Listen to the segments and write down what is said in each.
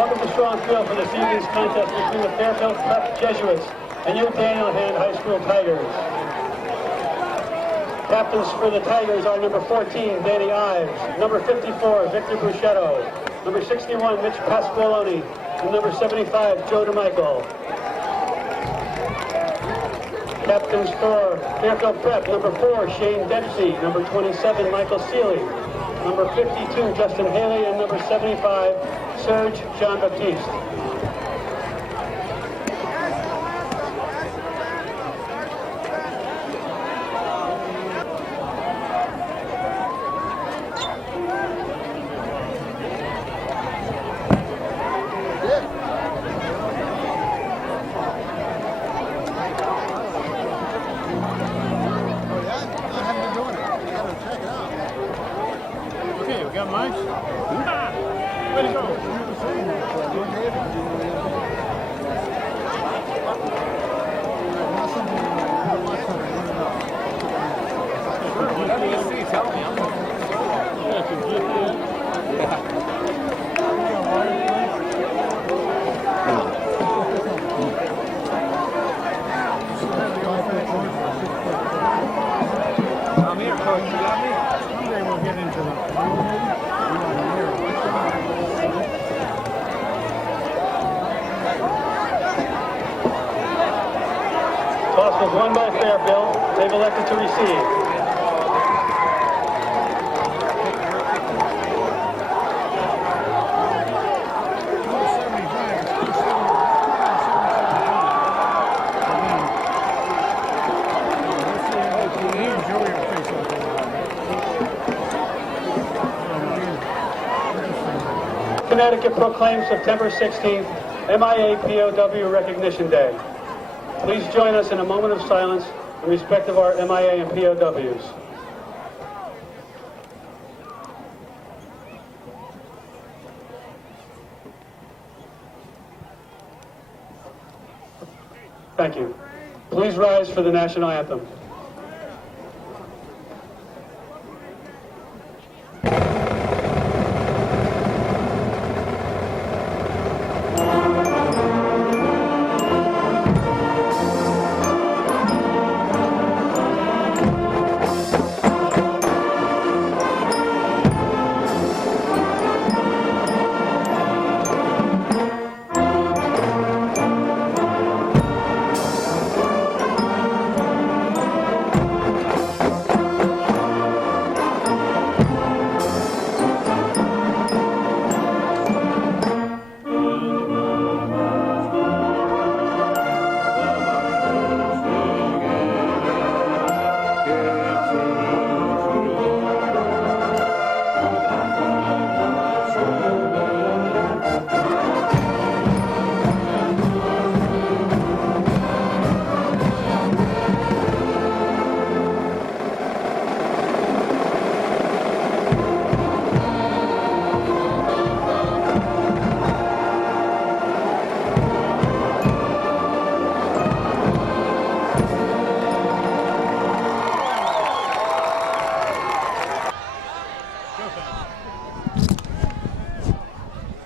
Welcome to Strong Field for this evening's contest between the Fairfield Prep Jesuits and your Daniel Hand High School Tigers. Captains for the Tigers are number 14, Danny Ives, number 54, Victor Bruchetto, number 61, Mitch Pasqualoni, and number 75, Joe DeMichael. Captains for Fairfield Prep, number 4, Shane Dempsey, number 27, Michael Seeley, number 52, Justin Haley, and number 75, Serge Jean-Baptiste. Toss was won by Fairfield. They've elected to receive. Connecticut proclaims September 16th MIA POW Recognition Day. Please join us in a moment of silence in respect of our MIA and POWs. Thank you. Please rise for the national anthem.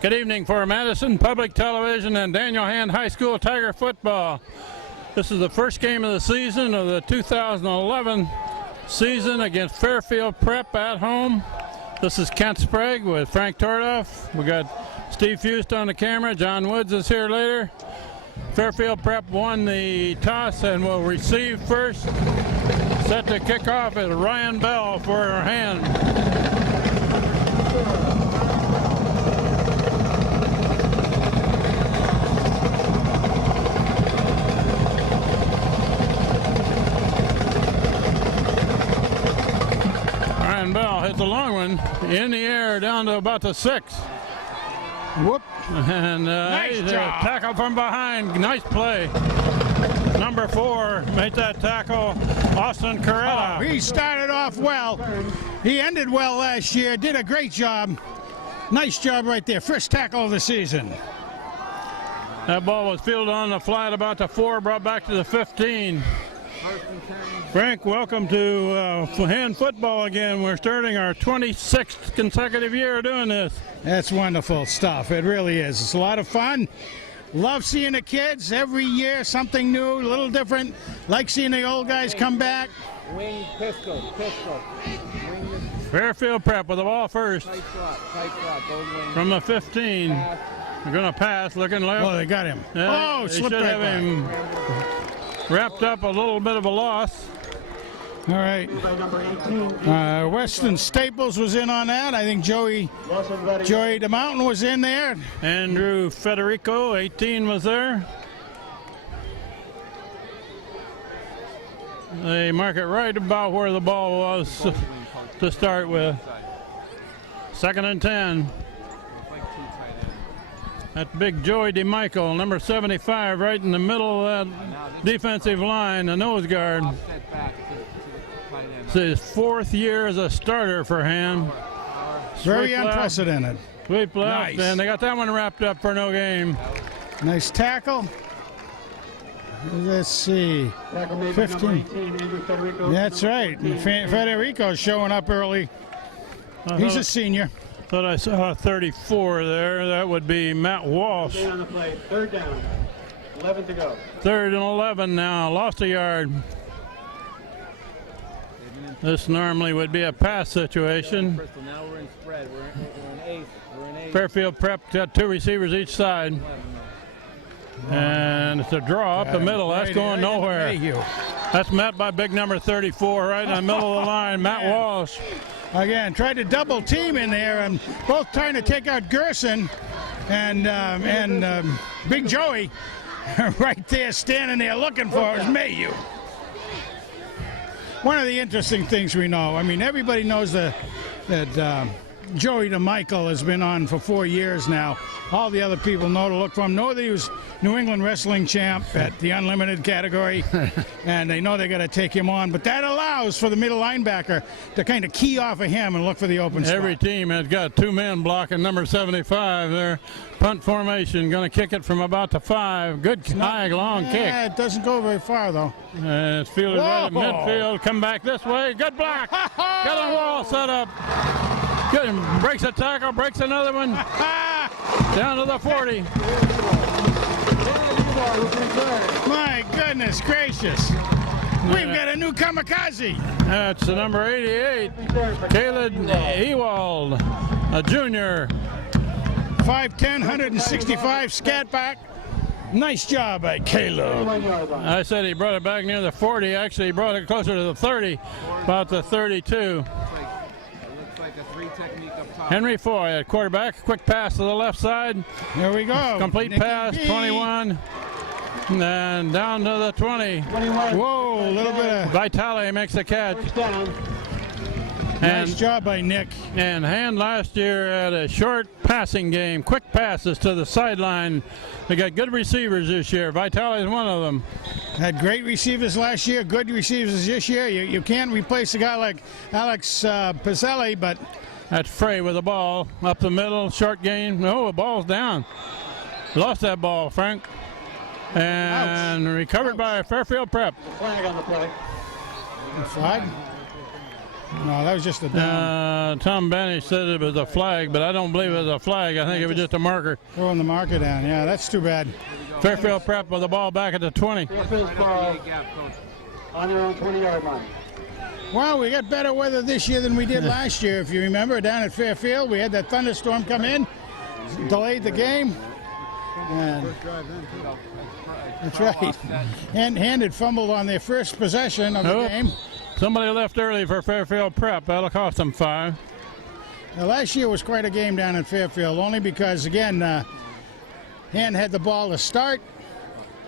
Good evening for Madison Public Television and Daniel Hand High School Tiger football. This is the first game of the season of the 2011 season against Fairfield Prep at home. This is Kent Sprague with Frank Tordoff. We got Steve Fust on the camera. John Woods is here later. Fairfield Prep won the toss and will receive first. Set to kick off is Ryan Bell for her hand. Bell hits a long one in the air down to about the 6. Whoop. And nice job. Tackle from behind. Nice play. Number 4 made that tackle, Austin Coretta. Oh, he started off well. He ended well last year. Did a great job. Nice job right there. First tackle of the season. That ball was fielded on the flat about the 4, brought back to the 15. Frank, welcome to hand football again. We're starting our 26th consecutive year doing this. That's wonderful stuff. It really is. It's a lot of fun. Love seeing the kids every year, something new, a little different. Like seeing the old guys come back. Wing, pistol. Wing Fairfield Prep with the ball first. tight slot, gold wing. From the 15. Pass. We're going to pass, looking left. Oh, they got him. Yeah, Oh, they slipped should right have by. him wrapped up, a little bit of a loss. All right. By number 18. Weston Staples was in on that. I think Joey DeMountain was in there. Andrew Federico, 18, was there. They mark it right about where the ball was to start with. 2nd and 10. That big Joey DeMichael, number 75, right in the middle of that defensive line, the nose guard. Offset back to the tight end. It's his 4th year as a starter for him. Very Sweep left, unprecedented. Sweep left, Nice. and they got that one wrapped up for no game. Nice tackle. Let's see. Tackle made by 15. number 18, Andrew Federico. That's right. Federico's showing up early. He's a senior. Thought I saw 34 there. That would be Matt Walsh. Stay on the play. 3rd down. 11 to go. 3rd and 11 now. Lost a yard. This normally would be a pass situation. Crystal, now we're in spread. We're in ace. Fairfield Prep got 2 receivers each side. And it's a draw up the middle. That's going nowhere. That's met by big number 34 right in the middle of the line, Matt Walsh. Again, tried to double team in there, and both trying to take out Gerson and Big Joey. Right there, standing there looking for is Mayhew. One of the interesting things we know, I mean, everybody knows that Joey DeMichael has been on for 4 years now. All the other people know to look for him. Know that he was New England wrestling champ at the unlimited category, and they know they got to take him on. But that allows for the middle linebacker to kind of key off of him and look for the open spot. Every team has got 2 men blocking number 75 there. Punt formation, going to kick it from about the 5. Good high, long kick. Yeah, it doesn't go very far, though. And it's fielded right at midfield. Come back this way. Good block. Got a wall set up. Good. Breaks a tackle. Breaks another one. Down to the 40. My goodness gracious. We've got a new kamikaze. That's the number 88, Caleb Ewald, a junior. 5'10", 165 scat back. Nice job by Caleb. I said he brought it back near the 40. Actually, he brought it closer to the 30, about the 32. It looks like a 3 technique up top. Henry Foy at quarterback. Quick pass to the left side. There we go. Complete Nicky pass, B. 21. And down to the 20. 21. Whoa, a little bit of Vitale makes the catch. 1st down. nice job by Nick. And Hand last year had a short passing game, quick passes to the sideline. They got good receivers this year. Vitale is one of them. Had great receivers last year, good receivers this year. You can't replace a guy like Alex Pizzelli, but That's Frey with the ball up the middle, short gain. No, the ball's down. Lost that ball, Frank. And recovered by Fairfield Prep. Flag on the play. flag? No, that was just a down. Tom Banish said it was a flag, but I don't believe it was a flag. I think it was just a marker. Throwing the marker down. Yeah, that's too bad. Fairfield Prep with the ball back at the 20. Fairfield's ball on their own 20-yard line. Well, we got better weather this year than we did last year. If you remember, down at Fairfield, we had that thunderstorm come in, delayed the game. And that's right. And Hand fumbled on their first possession of the game. Somebody left early for Fairfield Prep. That'll cost them 5. Now, last year was quite a game down at Fairfield, only because, again, Hand had the ball to start,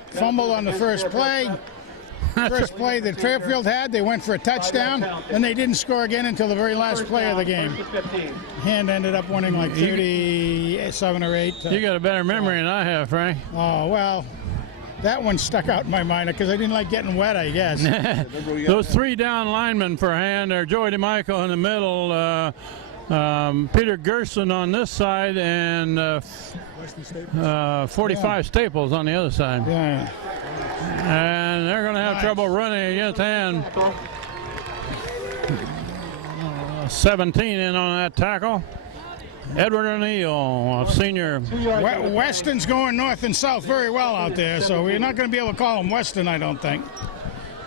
fumbled on the first play. First play that Fairfield had, they went for a touchdown, and they didn't score again until the very last play of the game. Hand ended up winning like 37 or 8. You got a better memory than I have, Frank. Oh, well, that one stuck out in my mind because I didn't like getting wet, I guess. Those 3 down linemen for Hand are Joey DeMichael in the middle, Peter Gerson on this side and 45 Staples on the other side. Yeah. And they're going to have trouble running against hand. 17 in on that tackle. Edward O'Neill, a senior. Weston's going north and south very well out there, so we're not going to be able to call him Weston, I don't think.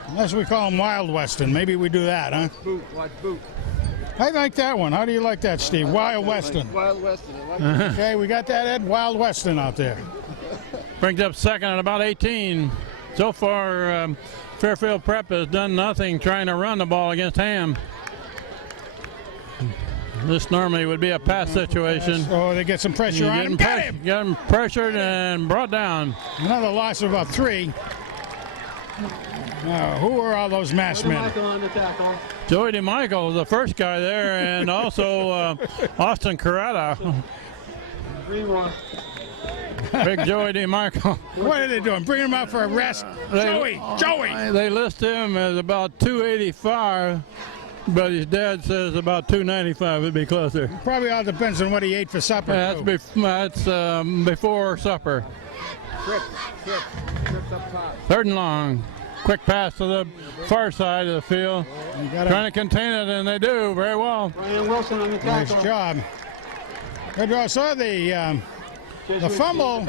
Unless we call him Wild Weston. Maybe we do that, huh? Boot, watch boot. I like that one. How do you like that, Steve? Wild Weston. Wild Weston. I like that. Okay, we got that, Ed? Wild Weston out there. Brings up second at about 18. So far, Fairfield Prep has done nothing trying to run the ball against Ham. This normally would be a pass situation. Oh, they get some pressure on him. Got him! Got him pressured and brought down. Another loss of about 3. Who are all those masked men? Joey DeMichael, the first guy there, and also Austin Carrata. Big Joey DeMichael. What are they doing? Bringing him out for a rest? Joey! They list him as about 285. But his dad says about 295 would be closer. Probably all depends on what he ate for supper. That's before supper. Trips up top. Third and long. Quick pass to the far side of the field. Trying to contain it, and they do very well. Ryan Wilson on the tackle. Nice job. Good draw. So the fumble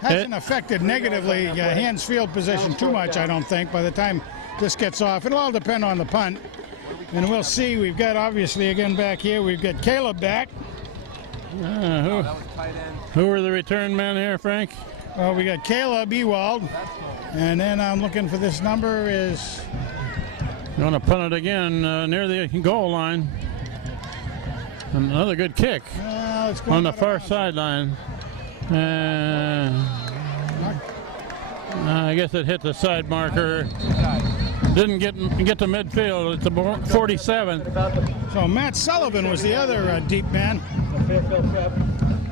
hasn't affected negatively Hand's field position too much, I don't think, by the time this gets off. It'll all depend on the punt. And we'll see. We've got, obviously, again back here, we've got Caleb back. Who are the return men here, Frank? Well, we got Caleb Ewald. And then I'm looking for this number is... Going to punt it again near the goal line. Another good kick on the far sideline. I guess it hit the side marker. Didn't get to midfield. It's a 47. So Matt Sullivan was the other deep man.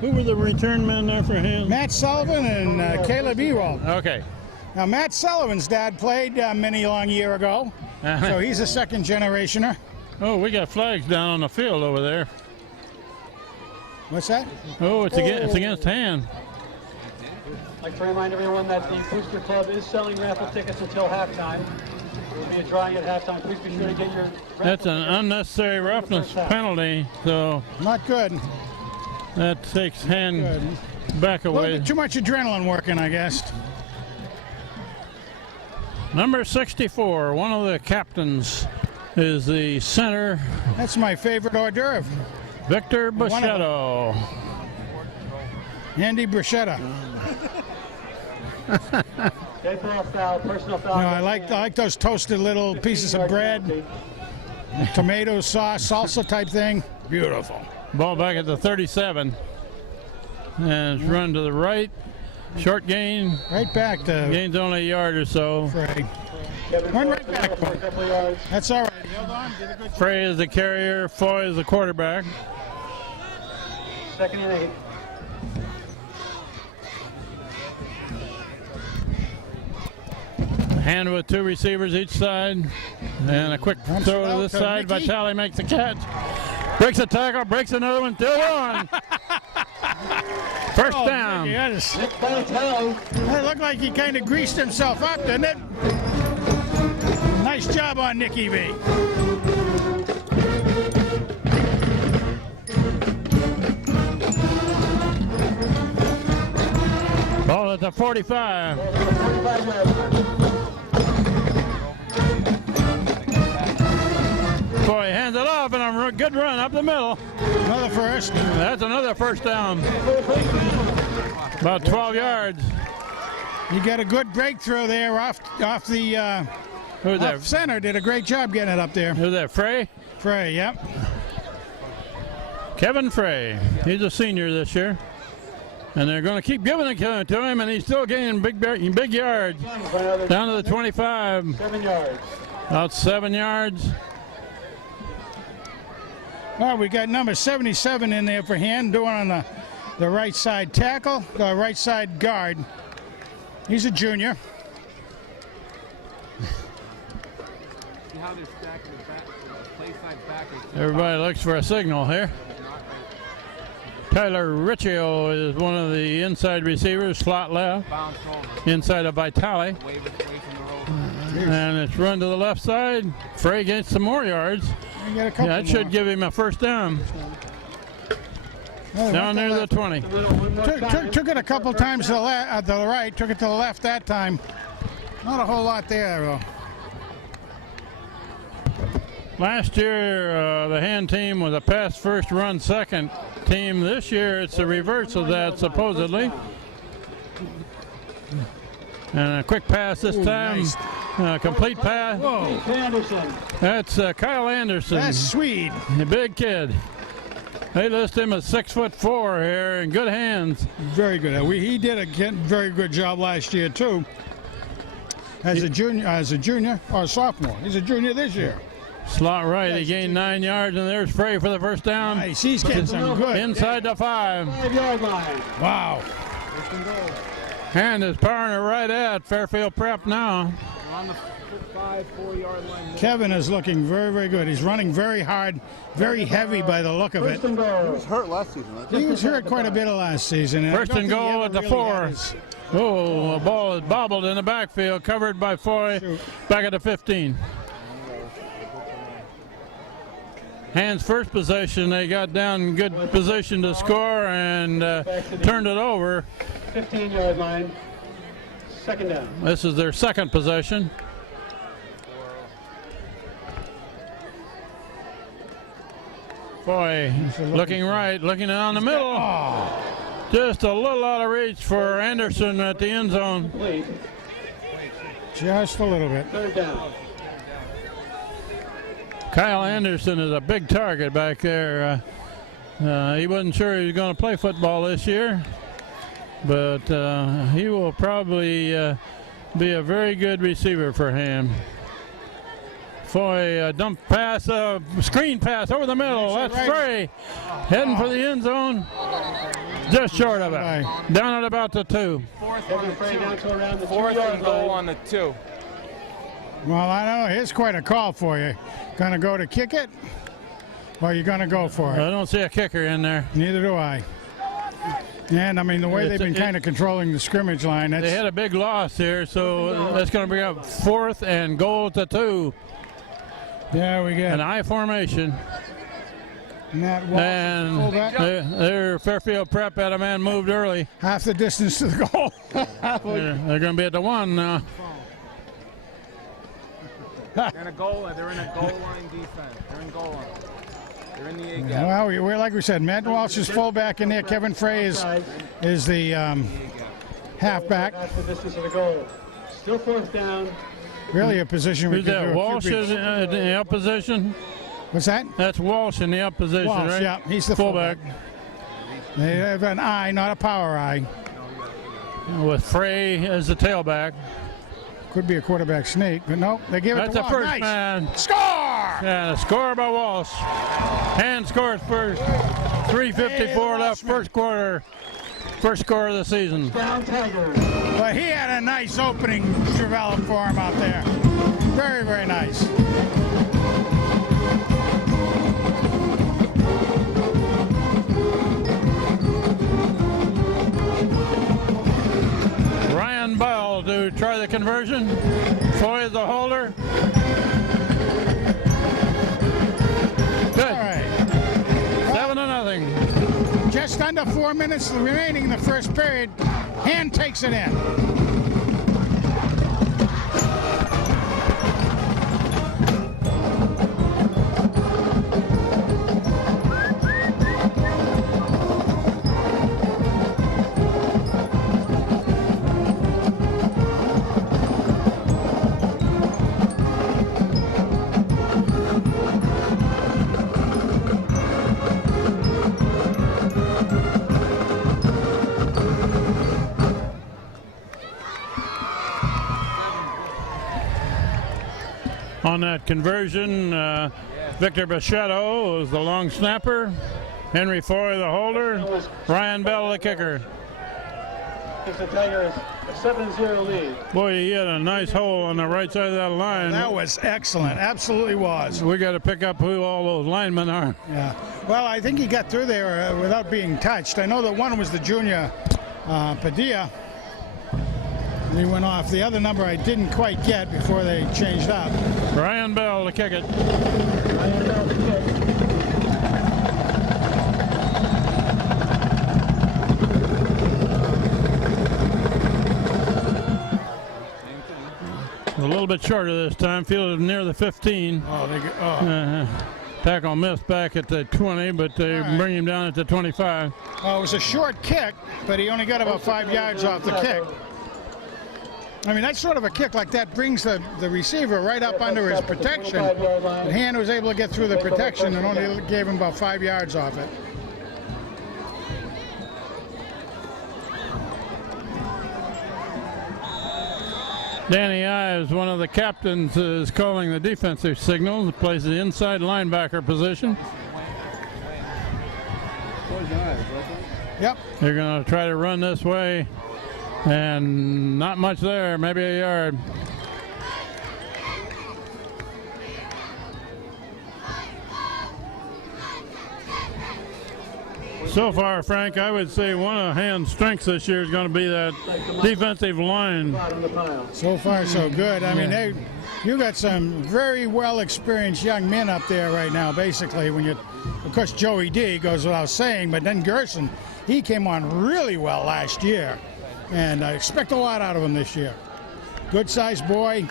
Who were the return men there for him? Matt Sullivan and Caleb Ewald. Okay. Now Matt Sullivan's dad played many long year ago, so he's a second generationer. Oh, we got flags down on the field over there. What's that? Oh, it's against hand. I'd like to remind everyone that the Booster Club is selling raffle tickets until halftime. There will be a drawing at halftime. Please be sure to get your raffle That's an tickets. unnecessary roughness penalty, so Not good. that takes hand back A little away. bit too much adrenaline working, I guess. Number 64, one of the captains, is the center, That's my favorite hors d'oeuvre. Victor Buschetto. Andy Bruschetta. Personal foul. I like those toasted little pieces of bread, tomato sauce, salsa type thing. Beautiful. Ball back at the 37. And it's run to the right. Short gain. Right back to Gains only a yard or so. Frey. Run right back. That's all right. Hold on. Did a good job. Frey is the carrier. Foy is the quarterback. 2nd and 8. Hand with 2 receivers each side. And a quick throw to this side. Mickey. Vitale makes the catch. Breaks a tackle. Breaks another one. Still on. First down. Mickey, that looked like he kind of greased himself up, didn't it? Nice job on Nicky V. Ball at the 45. Boy, hands it off and a good run up the middle. Another first. That's another first down. About 12 yards. You got a good breakthrough there off the Who's that? off center. Did a great job getting it up there. Who's that? Frey? Frey, yep. Kevin Frey. He's a senior this year. And they're going to keep giving it to him, and he's still gaining big yards. Down to the 25. 7 yards. About 7 yards. Well, we got number 77 in there for Hand, doing on the right side tackle, the right side guard. He's a junior. now they're stacking the back, play side backwards. Everybody looks for a signal here. Tyler Riccio is one of the inside receivers, slot left, Bounce over. inside of Vitale. Away from the road. And it's run to the left side. Frey gets some more yards. You get a couple That more. should give him a first down. Oh, Down near the 20. Took it a couple times to the right, took it to the left that time. Not a whole lot there, though. Last year, the hand team was a pass first, run second team. This year, it's the reverse of that, supposedly. And a quick pass this time. Nice. Complete pass. Anderson. That's Kyle Anderson. That's Swede. The big kid. They list him as 6'4" here in good hands. Very good. He did a very good job last year too. As a junior or sophomore. He's a junior this year. Slot right, he gained 9 yards, and there's Frey for the first down. Nice. He's getting some good. Inside the 5. 5-yard line. Wow. And is powering it right at Fairfield Prep now. We're on the 4-yard line. Kevin is looking very, very good. He's running very hard, very heavy by the look of it. First and goal. He was hurt last season. He was hurt quite a bit of last season. And I First don't and think he goal ever at the really 4. had his- Oh, a ball is bobbled in the backfield, covered by Foy, back at the 15. Hands first possession, they got down in good position to score and turned it over. 15-yard line. Second down. This is their second possession. Foy looking right, looking down the middle. Just a little out of reach for Anderson at the end zone. Complete. Just a little bit. Third down. Kyle Anderson is a big target back there. He wasn't sure he was going to play football this year, but he will probably be a very good receiver for him. Foy, dump pass, screen pass over the middle. That's Frey heading for the end zone. Just short of it. Down at about the 2. Kevin Frey down to around the Fourth 2-yard and goal line. on the 2. Well, I don't know. Here's quite a call for you. Gonna go to kick it? Or you gonna go for I it? don't see a kicker in there. Neither do I. And I mean, the way they've been kind of controlling the scrimmage line, They had that's a big loss here, so that's going to bring up 4th and goal at the 2. yeah, we An get I formation. Matt Walsh, And fullback, their Fairfield Prep had a man moved early. half the distance to the goal. They're going to be at the 1 now. They're in a goal line defense. They're in goal line. They're in the A gap. Well, we're like we said, Matt Walsh is fullback in there. Kevin Frey is the halfback. That's the distance of the goal. Still fourth down. Really a position we Who's could that? do a few Walsh is beats. in the up position? What's that? That's Walsh in the up position, Walsh, right? yeah, he's the fullback. They have an eye, not a power eye. With Frey as the tailback. Could be a quarterback sneak, but no, they give it That's to the Walsh. first Nice. man. Score! Yeah, score by Walsh. Hand scores first. 3:54 left, first quarter. First score of the season. Down Tigers. But he had a nice opening developed for him out there. Very, very nice. Ryan Bell to try the conversion. Foy is the holder. Good. All right. 7-0. Just under 4 minutes remaining in the first period. Hand takes it in. On that conversion, Victor Bachetto is the long snapper. Henry Foy the holder. Ryan Bell the kicker. gives the Tigers a 7-0 lead. Boy, he had a nice hole on the right side of that line. That was excellent. Absolutely was. We got to pick up who all those linemen are. Yeah. Well, I think he got through there without being touched. I know that one was the junior Padilla. And he went off. The other number I didn't quite get before they changed up. Ryan Bell to kick it. Ryan Bell to kick. A little bit shorter this time, fielded near the 15. Tackle missed back at the 20, but they bring him down at the 25. Well, it was a short kick, but he only got about 5 yards off the kick. I mean, that sort of a kick like that brings the receiver right up under his protection. The hand was able to get through the protection and only gave him about 5 yards off it. Danny Ives, one of the captains, is calling the defensive signals. He plays the inside linebacker position. Yep. They're going to try to run this way, and not much there, maybe a yard. So far, Frank, I would say one of Hand's strengths this year is going to be that defensive line. So far, so good. I mean, you got some very well experienced young men up there right now, basically. When you, of course, Joey D goes without saying, but then Gerson, he came on really well last year, and I expect a lot out of him this year. Good sized boy,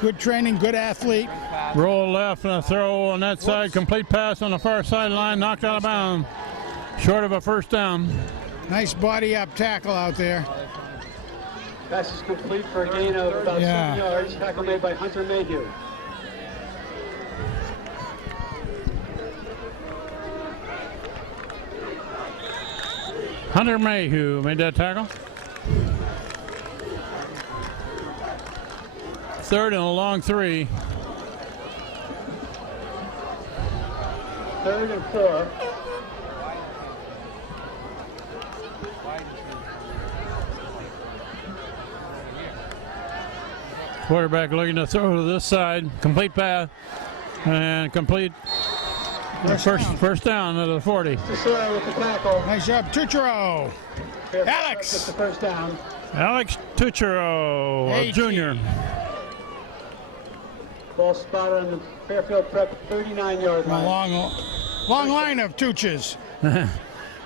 good training, good athlete. Roll left and a throw on that side, complete pass on the far sideline, knocked out of bounds. Short of a first down. Nice body up tackle out there. Pass is complete for a gain of about 7 yards. Tackle made by Hunter Mayhew. Hunter Mayhew made that tackle. Third and a long 3. 3rd and 4. Quarterback looking to throw to this side. Complete pass. And complete. First down at the 40. With the tackle. Nice job, Tuchero. Alex. Gets the first down. Alex Tuchero, Jr. Ball spot on the Fairfield Prep 39-yard A line. long line of Tuches.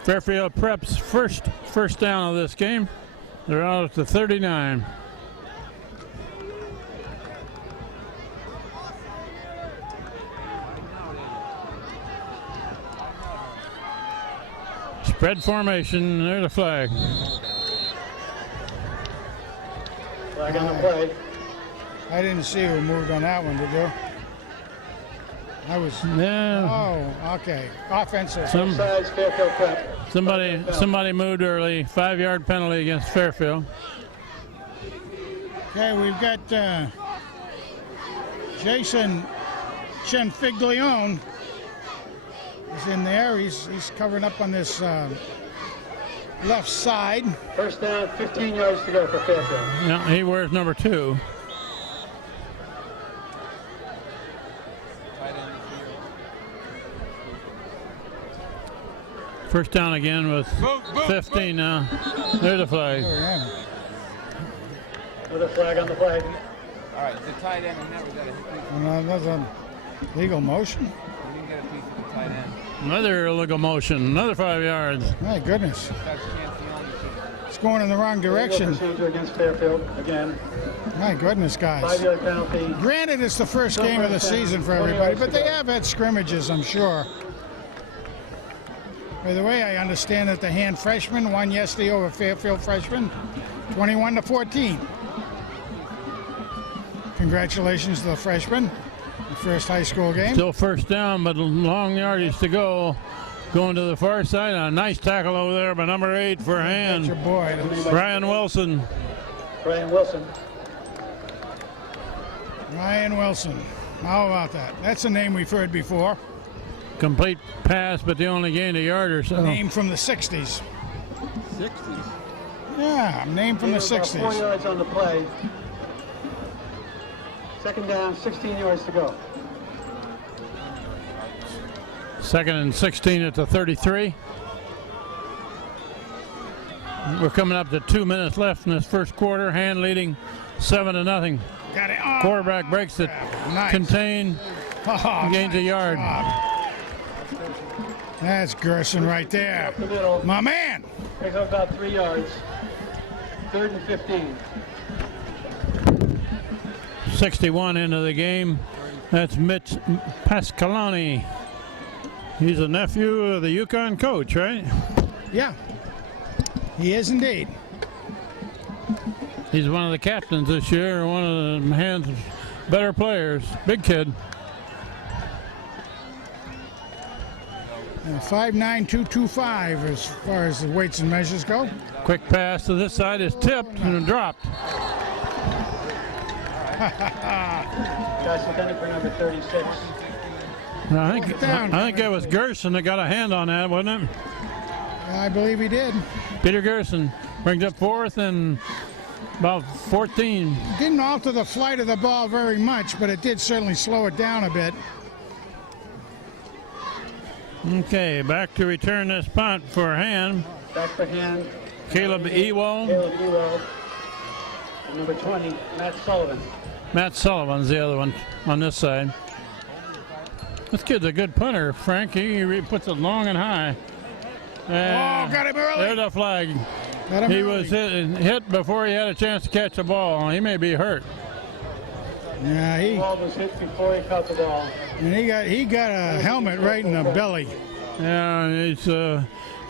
Fairfield Prep's first down of this game. They're out at the 39. Spread formation, there's a flag. Flag on the play. I didn't see who moved on that one, did you? I was. Yeah. Oh, okay. Offensive. Sides Fairfield Prep. Somebody moved early. 5-yard penalty against Fairfield. Okay, we've got Jason Chenfiglione. He's in there. He's covering up on this left side. First down, 15 yards to go for Fairfield. Yeah, he wears number 2. First down again with 15 now. There's a flag. Oh, yeah. With a flag on the play. All right, the tight end, never got a piece. That's a legal motion. We didn't get a piece of the tight end. Another illegal motion. Another 5 yards. My goodness. That's Cancione. It's going in the wrong direction. Procedure against Fairfield again. My goodness, guys. 5-yard penalty. Granted, it's the first game of the season for everybody, but they have had scrimmages, I'm sure. By the way, I understand that the Hand freshman won yesterday over Fairfield freshman, 21-14. Congratulations to the freshmen, the first high school game. Still first down, but long yardage to go. Going to the far side. A nice tackle over there by number 8 for Hand. That's your boy. Brian Wilson. Brian Wilson. Ryan Wilson. How about that? That's a name we've heard before. Complete pass, but they only gained a yard or so. Name from the 60s. 60s. Yeah, name from the About 4 60s. yards on the play. Second down, 16 yards to go. 2nd and 16 at the 33. We're coming up to 2 minutes left in this first quarter. Hand leading 7-0. Got it. Oh, Quarterback breaks it. nice. Contain. Oh, Gains a nice yard. job. That's Gerson right there. Up the middle. My man. Picks up about 3 yards. 3rd and 15. 61 into the game. That's Mitch Pascaloni. He's a nephew of the Yukon coach, right? Yeah, he is indeed. He's one of the captains this year, one of the Hand's better players. Big kid. 5'9", 225 as far as the weights and measures go. Quick pass to this side is tipped and dropped. That's intended for number 36. I think that was Gerson that got a hand on that, wasn't it? I believe he did. Peter Gerson brings up 4th and about 14. Didn't alter the flight of the ball very much, but it did certainly slow it down a bit. Okay, back to return this punt for Hand. Back for Hand. Caleb Ewald. Caleb Ewald. And number 20, Matt Sullivan. Matt Sullivan's the other one on this side. This kid's a good punter, Frank. He puts it long and high. Got him early. There's a flag. Got him He early. was hit before he had a chance to catch the ball. He may be hurt. Yeah, The ball was hit before he caught the ball. and he got a helmet right in the belly. Yeah,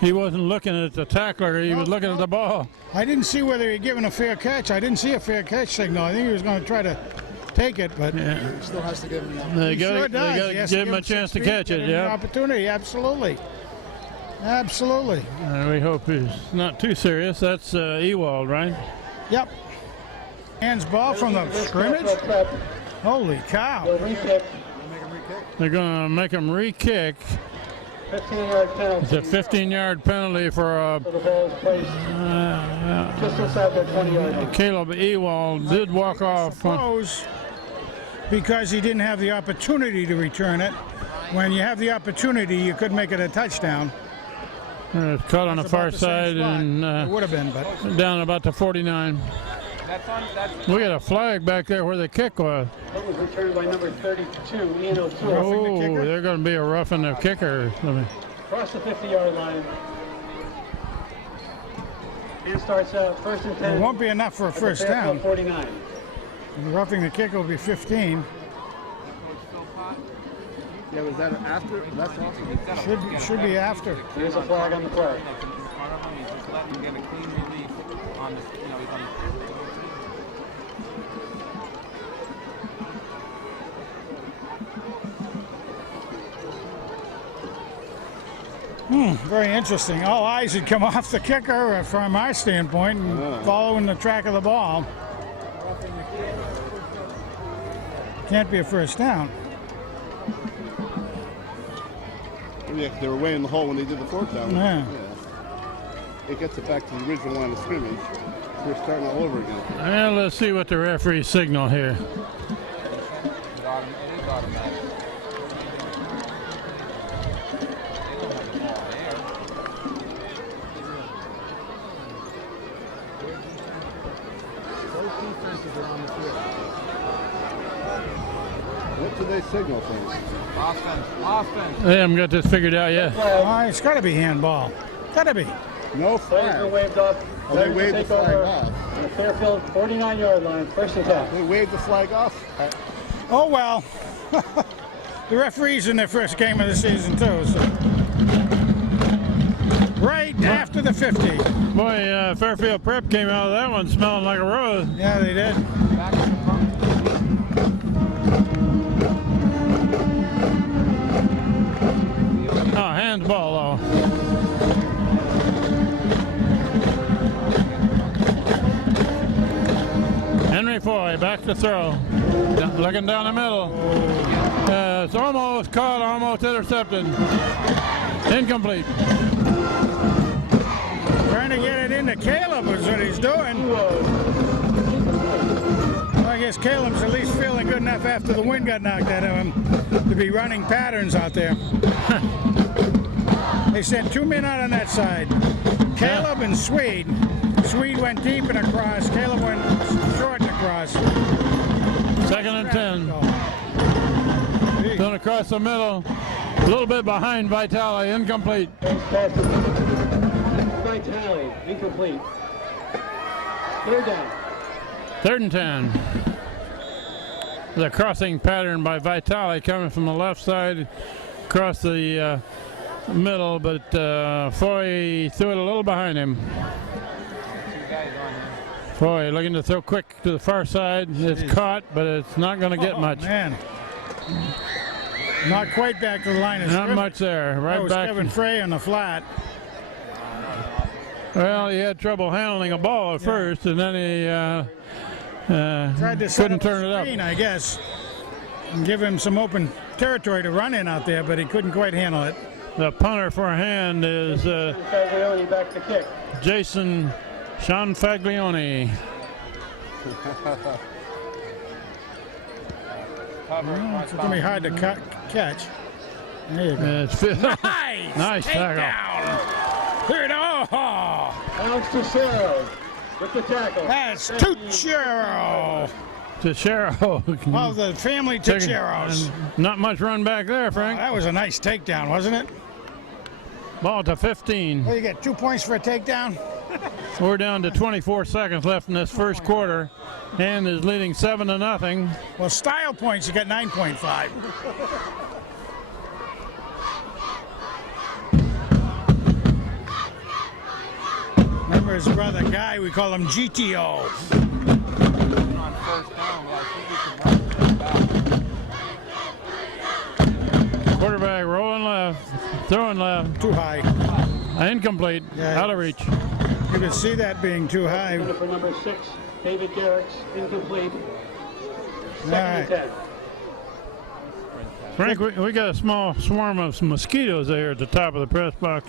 he wasn't looking at the tackler. He was looking at the ball. I didn't see whether he had given a fair catch. I didn't see a fair catch signal. I think he was going to try to take it, but Still has to give him that. They he got sure to does. He has to give him a chance to 6 feet, catch give it. him the Yeah. opportunity. Absolutely. Absolutely. We hope he's not too serious. That's Ewald, right? Yep. Hands ball from the scrimmage. Holy cow. The re-kick, They're going to make him re-kick. 15-yard penalty. It's a 15-yard penalty for So the ball is placed just inside their 20-yard line. Caleb Ewald did walk off. Suppose because he didn't have the opportunity to return it. When you have the opportunity, you could make it a touchdown. It's caught on the It's far about the same side spot. and It would have been, but down about the 49. We got a flag back there where the kick was. That was returned by number 32, Ian O'Toole. Roughing the Oh, kicker? they're going to be a roughing the kicker. Across the 50-yard line. And starts out 1st and 10. it won't be enough for a at the first Fairfield down. 49. Roughing the kicker will be 15. Yeah, was that after? That's awesome. Should be after. There's a flag on the play. Very interesting. All eyes had come off the kicker from our standpoint and following the track of the ball. Can't be a first down. Yeah, they were way in the hole when they did the 4th down. Yeah. It gets it back to the original line of scrimmage. We're starting all over again. Well, let's see what the referee signal here. What do they signal things? Offense. They haven't got this figured out yet. It's got to be handball. Got to be. No Play's been flag. waved off. Oh, they Ready to waved the take flag over off. on the Fairfield 49-yard line. 1st and 10. They waved the flag off. Oh, well. The referees in their first game of the season, too. So. Right after the 50. Boy, Fairfield Prep came out of that one smelling like a rose. Yeah, they did. Oh, handball, though. Henry Foy back to throw. Looking down the middle. It's almost caught, almost intercepted. Incomplete. Trying to get it into Caleb is what he's doing. Well, I guess Caleb's at least feeling good enough after the wind got knocked out of him to be running patterns out there. They sent 2 men out on that side. Caleb and Swede. Swede went deep and across. Caleb went short and across. 2nd and 10. Going across the middle. A little bit behind Vitale. Incomplete. Vitale, incomplete. 3rd down. 3rd and 10. The crossing pattern by Vitale coming from the left side across the middle, but Foy threw it a little behind him. Foy looking to throw quick to the far side. It's caught, but it's not going to get much. Man. Not quite back to the line of scrimmage. Not much there. Right That was back. Kevin Frey on the flat. Well, he had trouble handling a ball at first, and then he Tried to set couldn't up a turn it up. screen, I guess, and give him some open territory to run in out there, but he couldn't quite handle it. The punter for a hand is Faglione back to kick. Jason Faglione. It's going to be hard to catch. There you go. Nice tackle. Here it is. Alex Teixeira with the tackle. That's Tuchero. Teixeira. Of the family Tucheros. Not much run back there, Frank. That was a nice takedown, wasn't it? Ball to 15. Well, you get 2 points for a takedown. We're down to 24 seconds left in this first quarter. And is leading 7-0. Well, style points, you got 9.5. Remember his brother Guy, we call him GTO. Quarterback rolling left, throwing left. Too high. Incomplete, Yeah. out of reach. You could see that being too high. For number 6, David Garrix, incomplete. 2nd and right. 10. Frank, we got a small swarm of mosquitoes there at the top of the press box.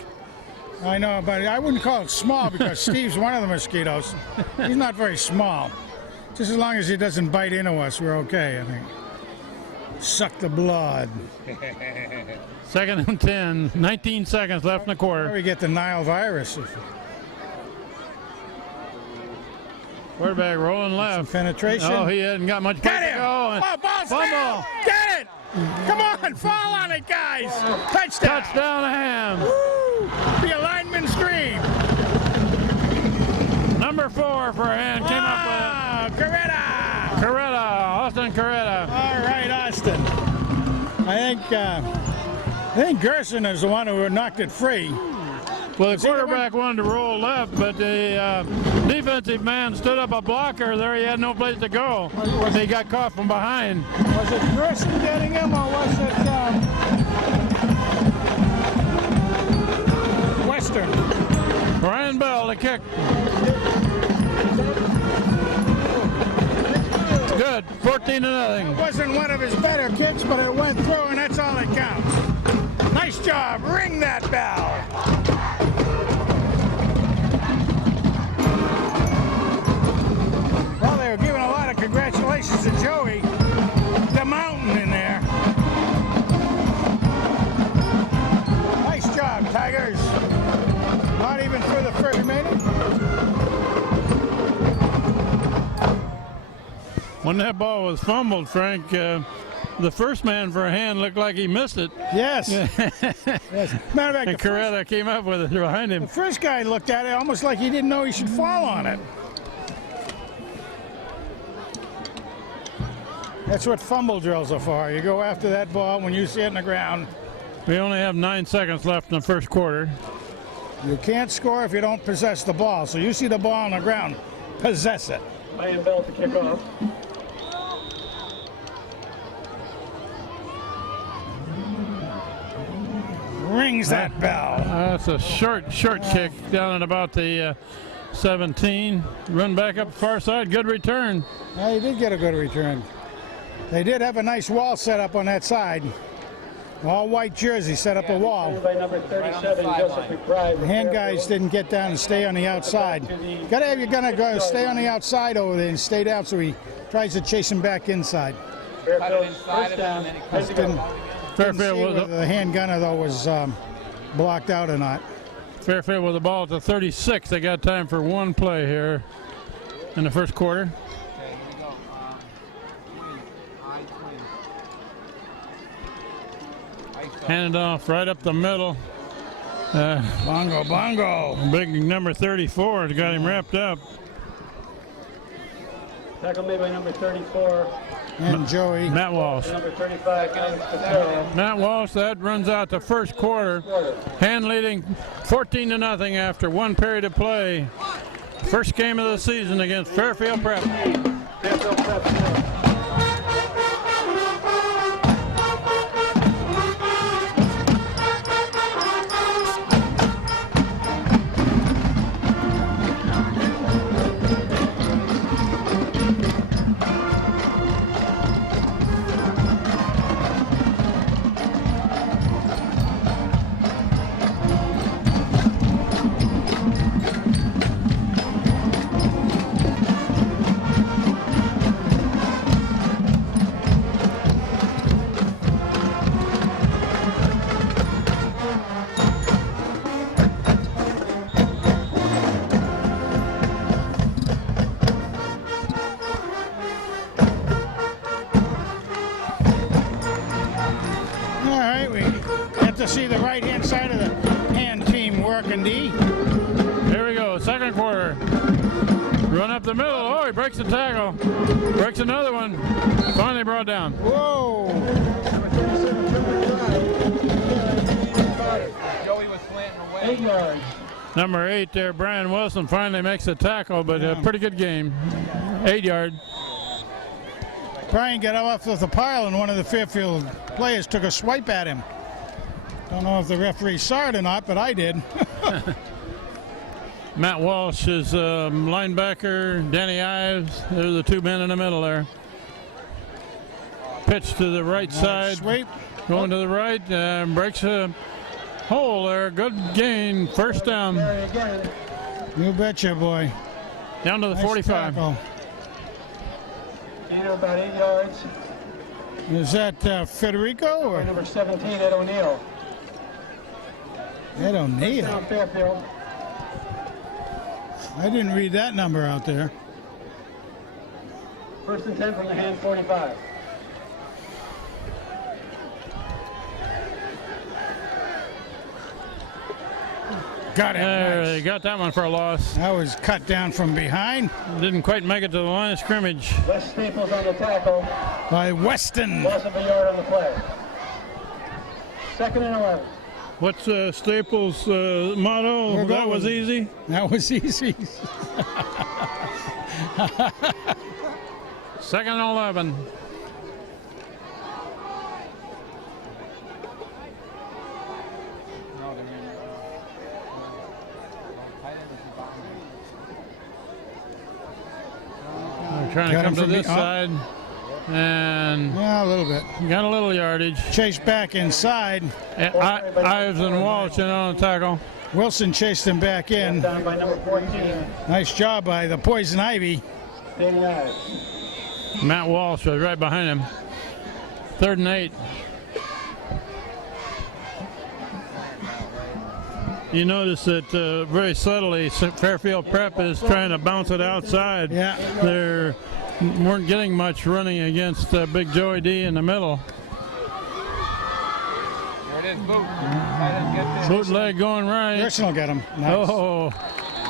I know, but I wouldn't call it small because Steve's one of the mosquitoes. He's not very small. Just as long as he doesn't bite into us, we're okay, I think. Suck the blood. 2nd and 10, 19 seconds left in the quarter. Where we get the Nile virus. Quarterback rolling left. Penetration. Oh, he hadn't got much Get place him! to go. And Oh, ball's fumble. down! Get it! Come on, fall on it, guys! Touchdown! Touchdown to Ham. Woo! The lineman's dream. Number 4 for a hand came up Coretta! with Coretta, Austin Coretta. All right, Austin. I think Gerson is the one who knocked it free. Well, the quarterback wanted to roll left, but the defensive man stood up a blocker there. He had no place to go. He got caught from behind. Was it Gerson getting him, or was it Western? Brian Bell, the kick. Good, 14-0. It wasn't one of his better kicks, but it went through, and that's all that counts. Nice job. Ring that bell. Well, they were giving a lot of congratulations to Joey, the mountain in there. Nice job, Tigers. Not even for the first remaining. When that ball was fumbled, Frank, the first man for a hand looked like he missed it. Yes. Yes. Matter of fact, And Coretta came up with it behind him. the first guy looked at it almost like he didn't know he should fall on it. That's what fumble drills are for. You go after that ball when you see it in the ground. We only have 9 seconds left in the first quarter. You can't score if you don't possess the ball. So you see the ball on the ground, possess it. Brian Bell to kick off. Rings that bell. That's a short kick down at about the 17. Run back up the far side. Good return. Yeah, he did get a good return. They did have a nice wall set up on that side. All white jersey set up a wall. By number 37, Joseph McBride. The hand guys didn't get down and stay on the outside. Gotta have your gunner go stay on the outside over there and stay down so he tries to chase him back inside. Fairfield first down. Didn't Fairfield see with whether the hand gunner though was blocked out or not. Fairfield with the ball at the 36. They got time for one play here in the first quarter. Okay, here we go. I Handed off right up the middle. Bongo. Big number 34 has got him wrapped up. Tackle made by number 34. And Joey. Matt Walsh. Number 35, Alex Patel. Matt Walsh, that runs out the first quarter. Hand leading 14-0 after one period of play. First game of the season against Fairfield Prep. Fairfield Prep, zero. All right, we get to see the right-hand side of the hand team working, D. Here we go, second quarter. Run up the middle. Oh, he breaks the tackle. Breaks another one. Finally brought down. Whoa! Joey was slanting away. 8 yards. Number 8 there, Brian Wilson, finally makes a tackle, but a pretty good game. 8 yard. Brian got off with a pile, and one of the Fairfield players took a swipe at him. Don't know if the referee saw it or not, but I did. Matt Walsh is linebacker. Danny Ives, they're the two men in the middle there. Pitch to the right side. Sweep. Going to the right, breaks a hole there. Good gain, first down. Carry again. You betcha, boy. Down to the Nice 45. tackle. Gain of about 8 yards. Is that Federico By or number 17, Ed O'Neill. Ed O'Neill? Down Fairfield. I didn't read that number out there. First and 10 from the hand 45. Got it. There, they Nice. got that one for a loss. That was cut down from behind Didn't quite make it to the line of scrimmage. Wes Staples on the tackle. by Weston. Loss of a yard on the play. Second and 11. What's Staples' motto? We're That was going. easy. That was easy. Second and 11. No, they're in. Tight end is behind. They're trying to Got come him to from this the- side. And Yeah, a little bit. got a little yardage. Chased back inside. Ives and Walsh in on the tackle. Wilson chased him back in. Down by number 14, Nice job by the Poison Ivy. Danny Ives. Matt Walsh was right behind him. 3rd and 8. You notice that very subtly Fairfield Prep is trying to bounce it outside. Yeah. They weren't getting much running against Big Joey D in the middle. There it is, boot. Tight end, get this. Bootleg going right. Gerson will get him. Nice. Oh,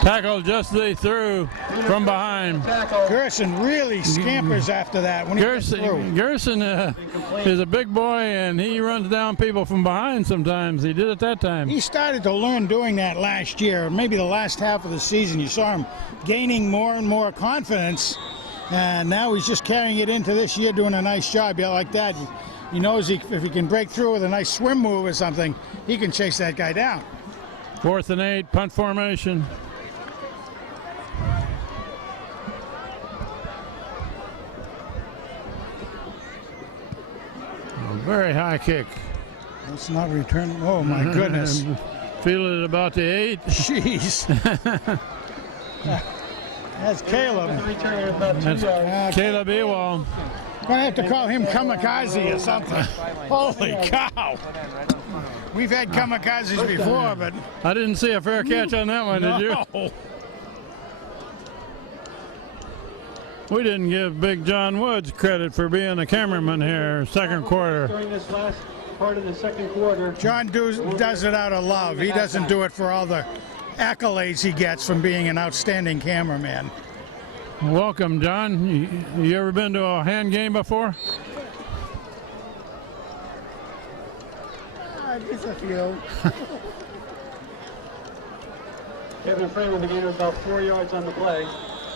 tackle just they threw from behind. Tackle. Gerson really scampers after that when he gets through. Gerson is a big boy, and he runs down people from behind sometimes. He did it that time. He started to learn doing that last year, maybe the last half of the season. You saw him gaining more and more confidence, and now he's just carrying it into this year, doing a nice job. Yeah, like that. He knows if he can break through with a nice swim move or something, he can chase that guy down. 4th and 8, punt formation. A very high kick. Let's not return. Oh, my goodness. Feel it about the 8. Jeez. That's Caleb. The return is about 2 yards. Caleb Ewald. Gonna have to call him kamikaze or something. Holy cow. We've had kamikazes before, but I didn't see a fair catch on that one, did you? no. We didn't give Big John Woods credit for being a cameraman here, second quarter. During this last part of the second quarter. John does it out of love. He doesn't do it for all the accolades he gets from being an outstanding cameraman. Welcome, John. You ever been to a hand game before? Just a few. Kevin Frey with the gain of about 4 yards on the play.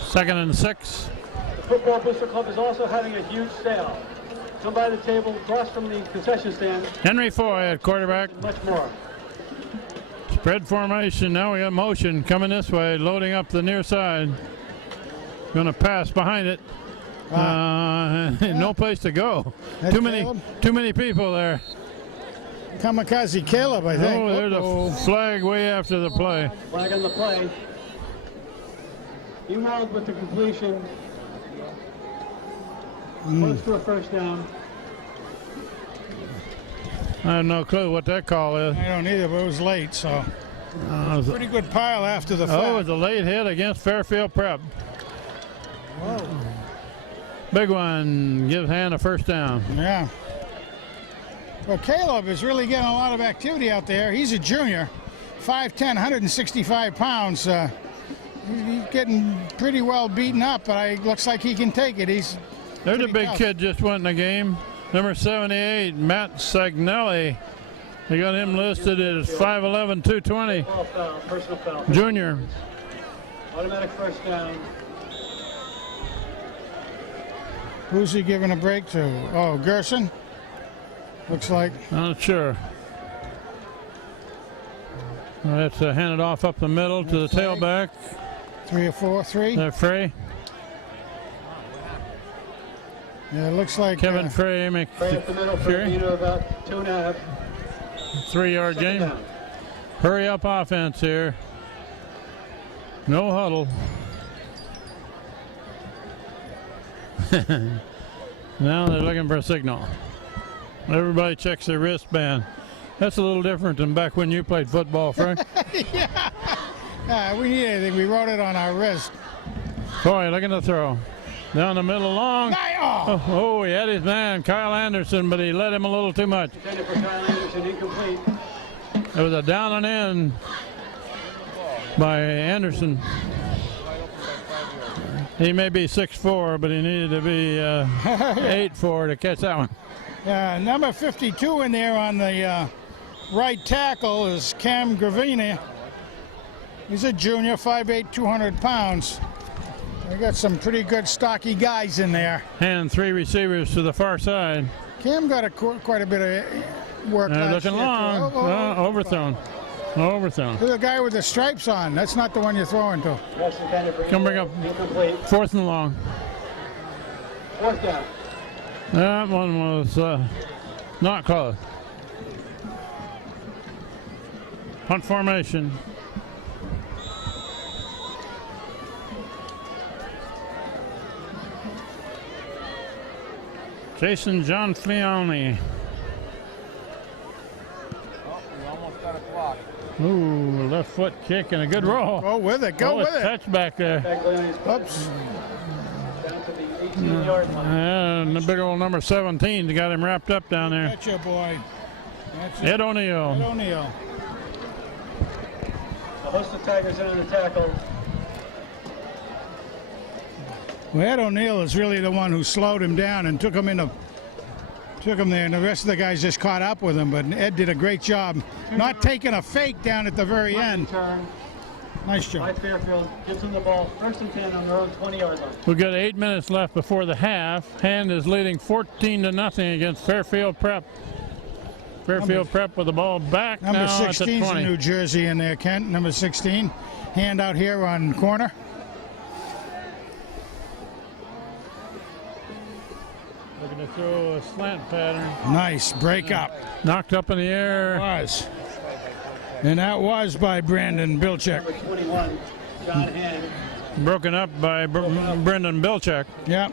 2nd and 6. The Football Booster Club is also having a huge sale. Come by the table across from the concession stand. Henry Foy at quarterback. Much more. Spread formation. Now we got motion coming this way, loading up the near side. Going to pass behind it. No place to go. Too many people there. Kamikaze Caleb, I think. Oh, there's a flag way after the play. Flag on the play. Ewald with the completion. Close to a first down. I have no clue what that call is. I don't either, but it was late, so. Pretty good pile after the fact. Oh, it was a late hit against Fairfield Prep. Whoa. Big one, gives Hand a first down. Yeah. Well, Caleb is really getting a lot of activity out there. He's a junior, 5'10", 165 pounds. He's getting pretty well beaten up, but it looks like he can take it. There's a big kid just went in the game. Number 78, Matt Sagnelli. They got him listed as 5'11", 220. Foul, personal foul. Junior. Automatic first down. Who's he giving a break to? Oh, Gerson? Looks like. Not sure. That's handed off up the middle to the tailback. 3 or 4, 3. Frey. Yeah, it looks like Kevin Frey makes Right up the middle for a gain of about 2.5. 3-yard gain. Down. Hurry up offense here. No huddle. Now they're looking for a signal. Everybody checks their wristband. That's a little different than back when you played football, Frank. Yeah, we need anything. We wrote it on our wrist. Boy, looking to throw. Down the middle long. Oh, he had his man, Kyle Anderson, but he let him a little too much. Intended for Kyle Anderson, incomplete. It was a down and in by Anderson. He may be 6'4", but he needed to be 8'4" to catch that one. Number 52 in there on the right tackle is Cam Gravina. He's a junior, 5'8", 200 pounds. We got some pretty good stocky guys in there. And 3 receivers to the far side. Cam got quite a bit of work last looking year. long. Overthrown. Overthrown. There's a guy with the stripes on. That's not the one you're throwing to. Come bring up incomplete. 4th and long. 4th down. That one was not close. Punt formation. Jason John Fleone. We almost got a clock. Ooh, left foot kick and a good roll. Go with it. Go with it. Touch back there. Oops. Down to the 18-yard line. And the big old number 17 got him wrapped up down there. That's your boy. That's Ed O'Neill. Ed O'Neill. The host of Tigers in on the tackle. Well, Ed O'Neill is really the one who slowed him down and took him there, and the rest of the guys just caught up with him. But Ed did a great job, not taking a fake down at the very end. Turn Nice by job. Fairfield. Gives him the ball. 1st and 10 on their own 20-yard line. We've got 8 minutes left before the half. Hand is leading 14-0 against Fairfield Prep. Fairfield Prep with the ball back Number now at the 16's 20. in New Jersey in there, Kent. Number 16. Hand out here on corner. Looking to throw a slant pattern. Nice break up. Knocked up in the air. Was. And that was by Brandon Bilchek. Number 21, John Hand. Broken up by Brendan Bilchek. Yep.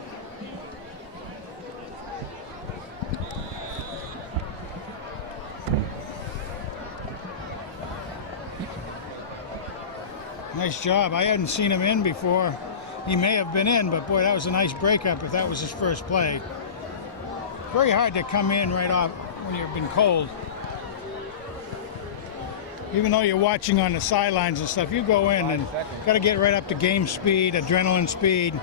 Nice job. I hadn't seen him in before. He may have been in, but boy, that was a nice breakup if that was his first play. Very hard to come in right off when you've been cold. Even though you're watching on the sidelines and stuff, you go in and got to get right up to game speed, adrenaline speed.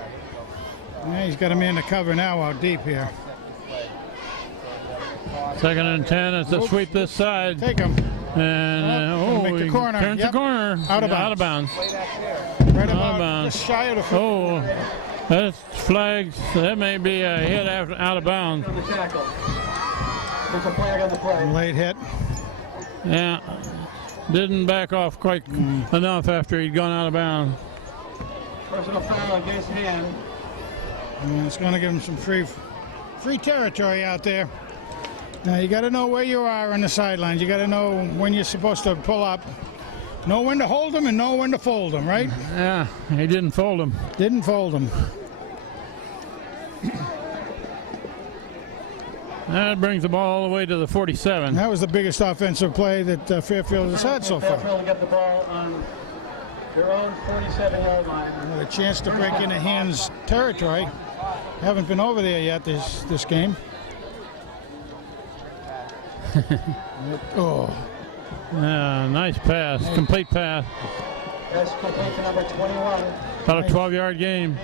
Yeah, he's got a man to cover now out deep here. 2nd and 10. It's a sweep this side. Take him. And make the he corner. turns Yep. the corner. Out of Yeah, bounds. Out of bounds. Right about bounds. just shy of the foot. Oh, that's flags. That may be a hit out of bounds. On the tackle. There's a flag on the play. Late hit. Yeah. Didn't back off quite enough after he'd gone out of bounds. Personal foul against Hand. And it's going to give him some free territory out there. Now you got to know where you are on the sidelines. You got to know when you're supposed to pull up, know when to hold them, and know when to fold them. Right? Yeah, he didn't fold him. Didn't fold them. That brings the ball all the way to the 47. That was the biggest offensive play that Fairfield has had so far. Fairfield got the ball on their own 47-yard line. A chance to break into Hand's territory. Haven't been over there yet this game. Oh, Yeah, nice pass, complete pass. That's complete to number 21. About a 12-yard game.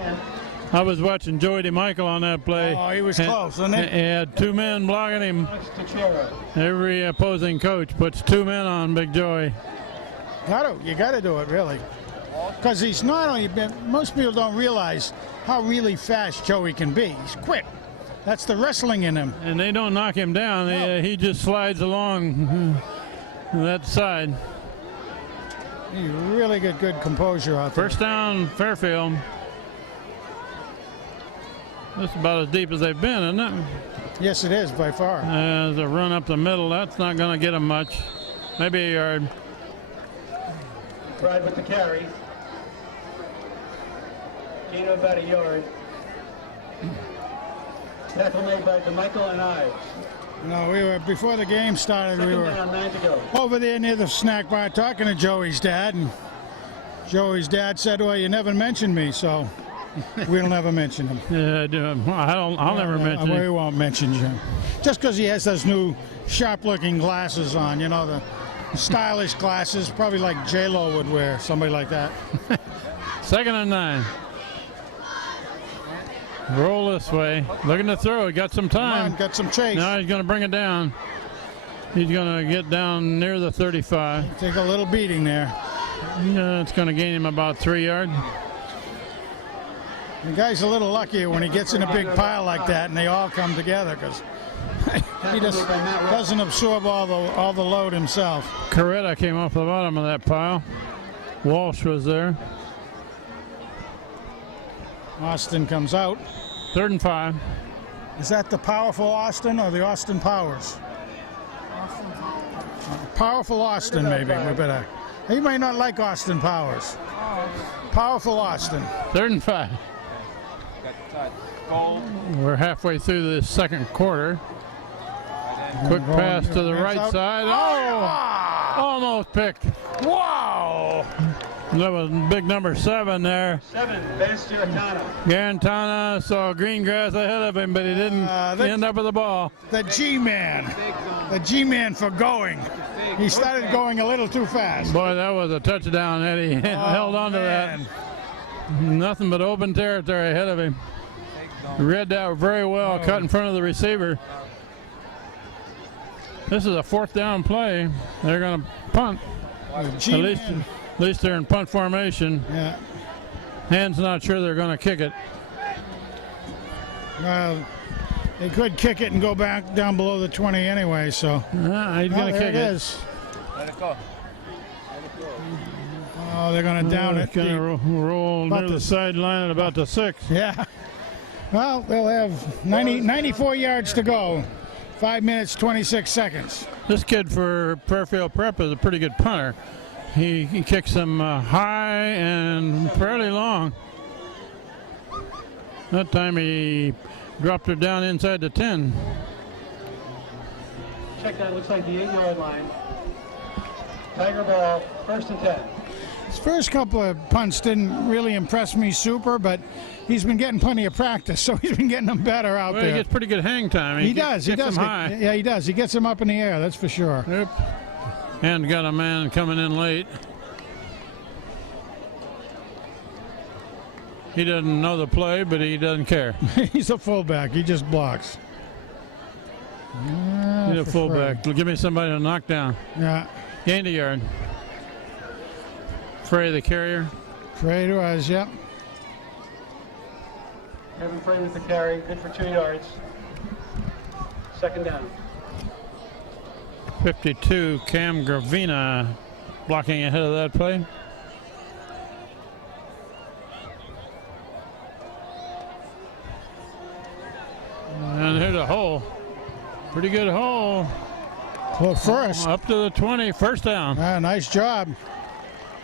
I was watching Joey DeMichael on that play. oh, he was close, wasn't He it? had 2 men blocking him. Alex Teixeira. Every opposing coach puts 2 men on Big Joey. You got to do it really, because he's not only been. Most people don't realize how really fast Joey can be. He's quick. That's the wrestling in him. And they don't knock him down. No. He just slides along that side. He really got good composure out there. First down, Fairfield. That's about as deep as they've been, isn't it? Yes, it is by far. As a run up the middle, that's not going to get him much. Maybe a yard. Pride with the carry. Gain of about a yard. Tackle made by DeMichael and Ives. No, we were before the game started. We Second were down, 9 to go. over there near the snack bar talking to Joey's dad, and Joey's dad said, "Well, you never mentioned me, so we'll never mention him." Yeah, I do. I'll never mention We it. won't mention you, just because he has those new sharp-looking glasses on. You know, the stylish glasses, probably like J-Lo would wear, somebody like that. 2nd and 9. Roll this way. Looking to throw. He got some Come time. on, got some chase. Now he's going to bring it down. He's going to get down near the 35. Take a little beating there. Yeah, it's going to gain him about 3 yards. The guy's a little luckier when he gets in a big pile like that, and they all come together, because he just doesn't absorb all the load himself. Coretta came off the bottom of that pile. Walsh was there. Austin comes out. 3rd and 5. Is that the powerful Austin or the Austin Powers? Powerful Austin, maybe. We better. He may not like Austin Powers. Powerful Austin. 3rd and 5. Goal. We're halfway through the second quarter. Quick pass to the right side. Oh! Almost picked. Wow! That was big number 7 there. 7, Vance Giratana. Garantana saw green grass ahead of him, but he didn't end up with the ball. The G-Man. The G-Man for going. He started going a little too fast. Boy, that was a touchdown, Eddie. Held on to that. Nothing but open territory ahead of him. Read that very well, cut in front of the receiver. This is a 4th down play. They're going to punt. At least they're in punt formation. Yeah. Hand's not sure they're going to kick it. Well, they could kick it and go back down below the 20 anyway, so. He's going to there kick it is. Let it go. Oh, they're going to down it. Going to roll About near the sideline at about the 6. Yeah. Well, they'll have 94 yards to go. 5 minutes, 26 seconds. This kid for Fairfield Prep is a pretty good punter. He kicks them high and fairly long. That time he dropped her down inside the 10. Check that, looks like the 8-yard line. Tiger ball, 1st and 10. His first couple of punts didn't really impress me super, but he's been getting plenty of practice, so he's been getting them better out Well, there. he gets pretty good hang time. He does. Gets them high. Yeah, he does. He gets them up in the air, that's for sure. Yep. And got a man coming in late. He doesn't know the play, but he doesn't care. He's a fullback. He just blocks. He's a fullback. Give me somebody to knock down. Yeah. Gained a yard. Frey the carrier. Frey was, yep. Kevin Frey with the carry, good for 2 yards. 2nd down. 52, Cam Gravina blocking ahead of that play. And here's a hole. Pretty good hole. Well, first. Up to the 20, 1st down. Nice job.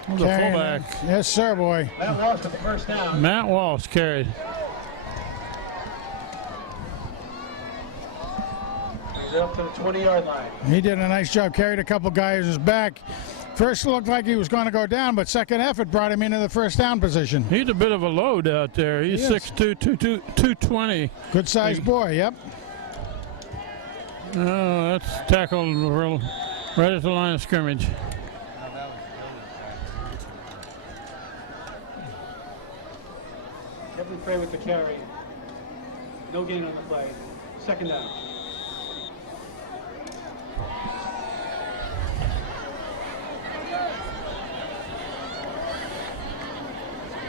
The fullback. Yes, sir, boy. Matt Walsh with the 1st down. Matt Walsh carried. He's up to the 20-yard line. He did a nice job. Carried a couple guys back. First looked like he was going to go down, but second effort brought him into the 1st down position. He's a bit of a load out there. He's 6'2", 220. Good sized boy, yep. Oh, that's tackled right at the line of scrimmage. Kevin Frey with the carry. No gain on the play. 2nd down.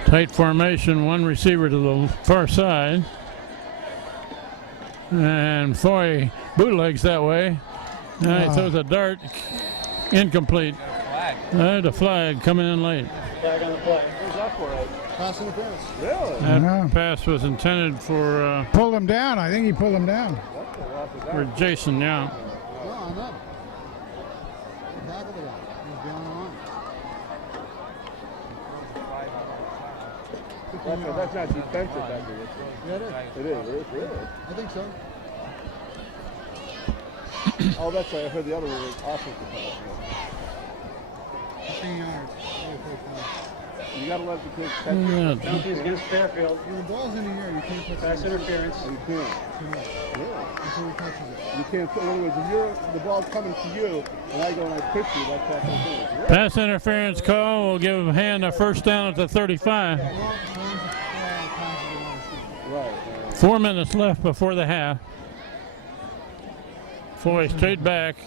Tight formation, one receiver to the far side. And Foy bootlegs that way. Now he throws a dart, incomplete. There's a flag coming in late. Flag on the play. Where's that for? Pass interference. Really? That pass was intended for Pulled him down. I think he pulled him down. Jason, yeah. No, I know. Tackle the guy. He's beyond the line. That's not defensive, that is. Yeah, it is. It is, really? I think so. Oh, that's right. I heard the other one was offensive pass. 15 yards. You got to let the kids catch it. Penalties against Fairfield. When the ball's in the air, you can't touch Pass interference. You can't. Until he touches it. You can't. In other words, if the ball's coming to you, and I go and I pitch you, that's pass interference. Pass interference call will give Hand a 1st down at the 35. Right. 4 minutes left before the half. Foy straight back.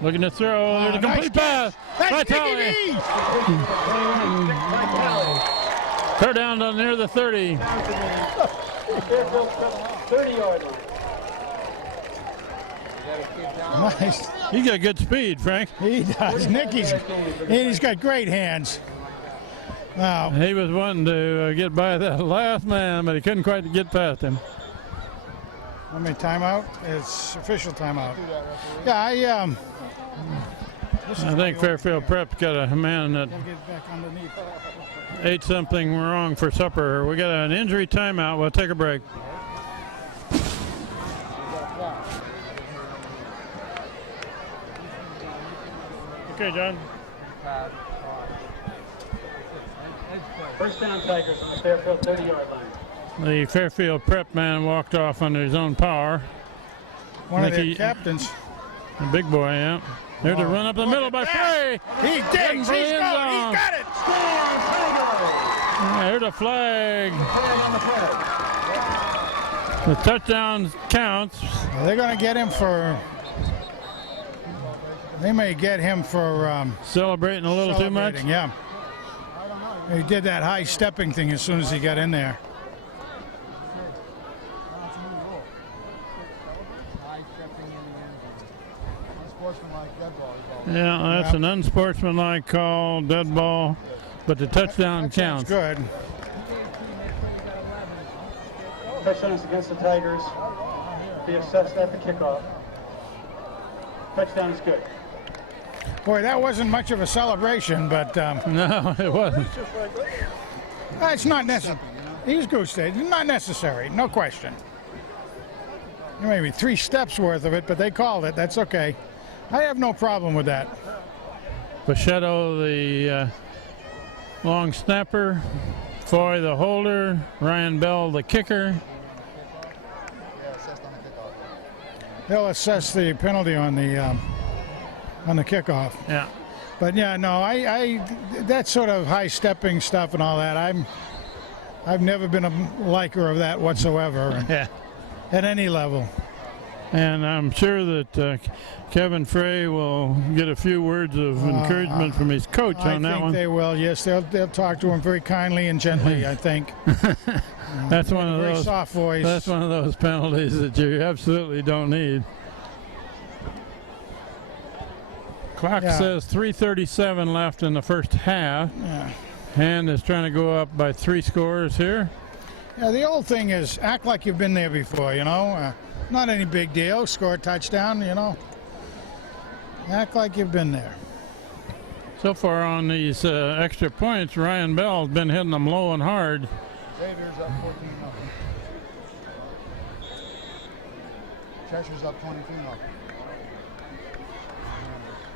Looking to throw. There's a complete pass. Vitale. Third down to near the 30. 30-yard line. Nice. He got good speed, Frank. He does. He's got great hands. Wow. He was wanting to get by that last man, but he couldn't quite get past him. How many timeout? It's official timeout. Yeah, I think Fairfield Prep's got a man that get back underneath. ate something wrong for supper. We got an injury timeout. We'll take a break. Okay, John. 1st down, Tigers on the Fairfield 30-yard line. The Fairfield Prep man walked off under his own power. One of Like their he- captains. The big boy, yeah. There's a run up the middle by Frey. He digs. He's for the end going. zone. He's got it. There's a flag. The touchdown counts. They're going to get him for. They may get him for Celebrating a little too much. celebrating, yeah. He did that high stepping thing as soon as he got in there. Yeah, that's an unsportsmanlike call, dead ball, but the touchdown That sounds counts. good. touchdowns against the Tigers be assessed at the kickoff. Touchdown is good. Boy, that wasn't much of a celebration, but No, it wasn't. it's not necessary. He's goose day. Not necessary, no question. Maybe 3 steps worth of it, but they called it. That's okay. I have no problem with that. Pachetto, the long snapper. Foy, the holder. Ryan Bell, the kicker. They'll assess the penalty on the kickoff. Yeah. But yeah, no, I that sort of high stepping stuff and all that. I've never been a liker of that whatsoever. Yeah. At any level. And I'm sure that Kevin Frey will get a few words of encouragement from his coach on that one. I think they will. Yes, they'll talk to him very kindly and gently, I think. That's one of very those soft voice. That's one of those penalties that you absolutely don't need. Clock says 3:37 left in the first half. Yeah. Hand is trying to go up by 3 scores here. Yeah, the old thing is act like you've been there before, you know. Not any big deal. Score a touchdown, you know. Act like you've been there. So far on these extra points, Ryan Bell's been hitting them low and hard. Xavier's up 14-0. Cheshire's up 22-0.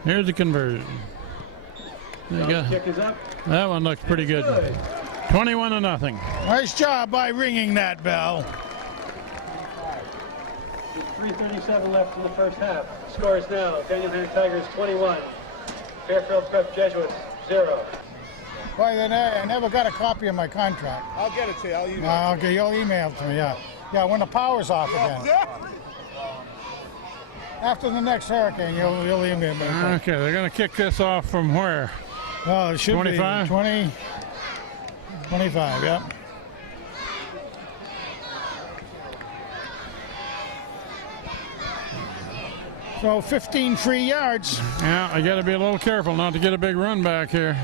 Here's the conversion. There you go. Kick is up. That one looks pretty good. 21-0. Nice job by ringing that bell. 3:37 left in the first half. Scores now: Daniel Hand Tigers 21, Fairfield Prep Jesuits 0. Boy, I never got a copy of my contract. I'll get it to you. I'll email it. Okay, you'll email it to me, yeah. Yeah, when the power's off again. After the next hurricane, you'll email me. Okay, they're going to kick this off from where? Well, it should 25? be 20, 25, yeah. So 15 free yards. Yeah, I got to be a little careful not to get a big run back here.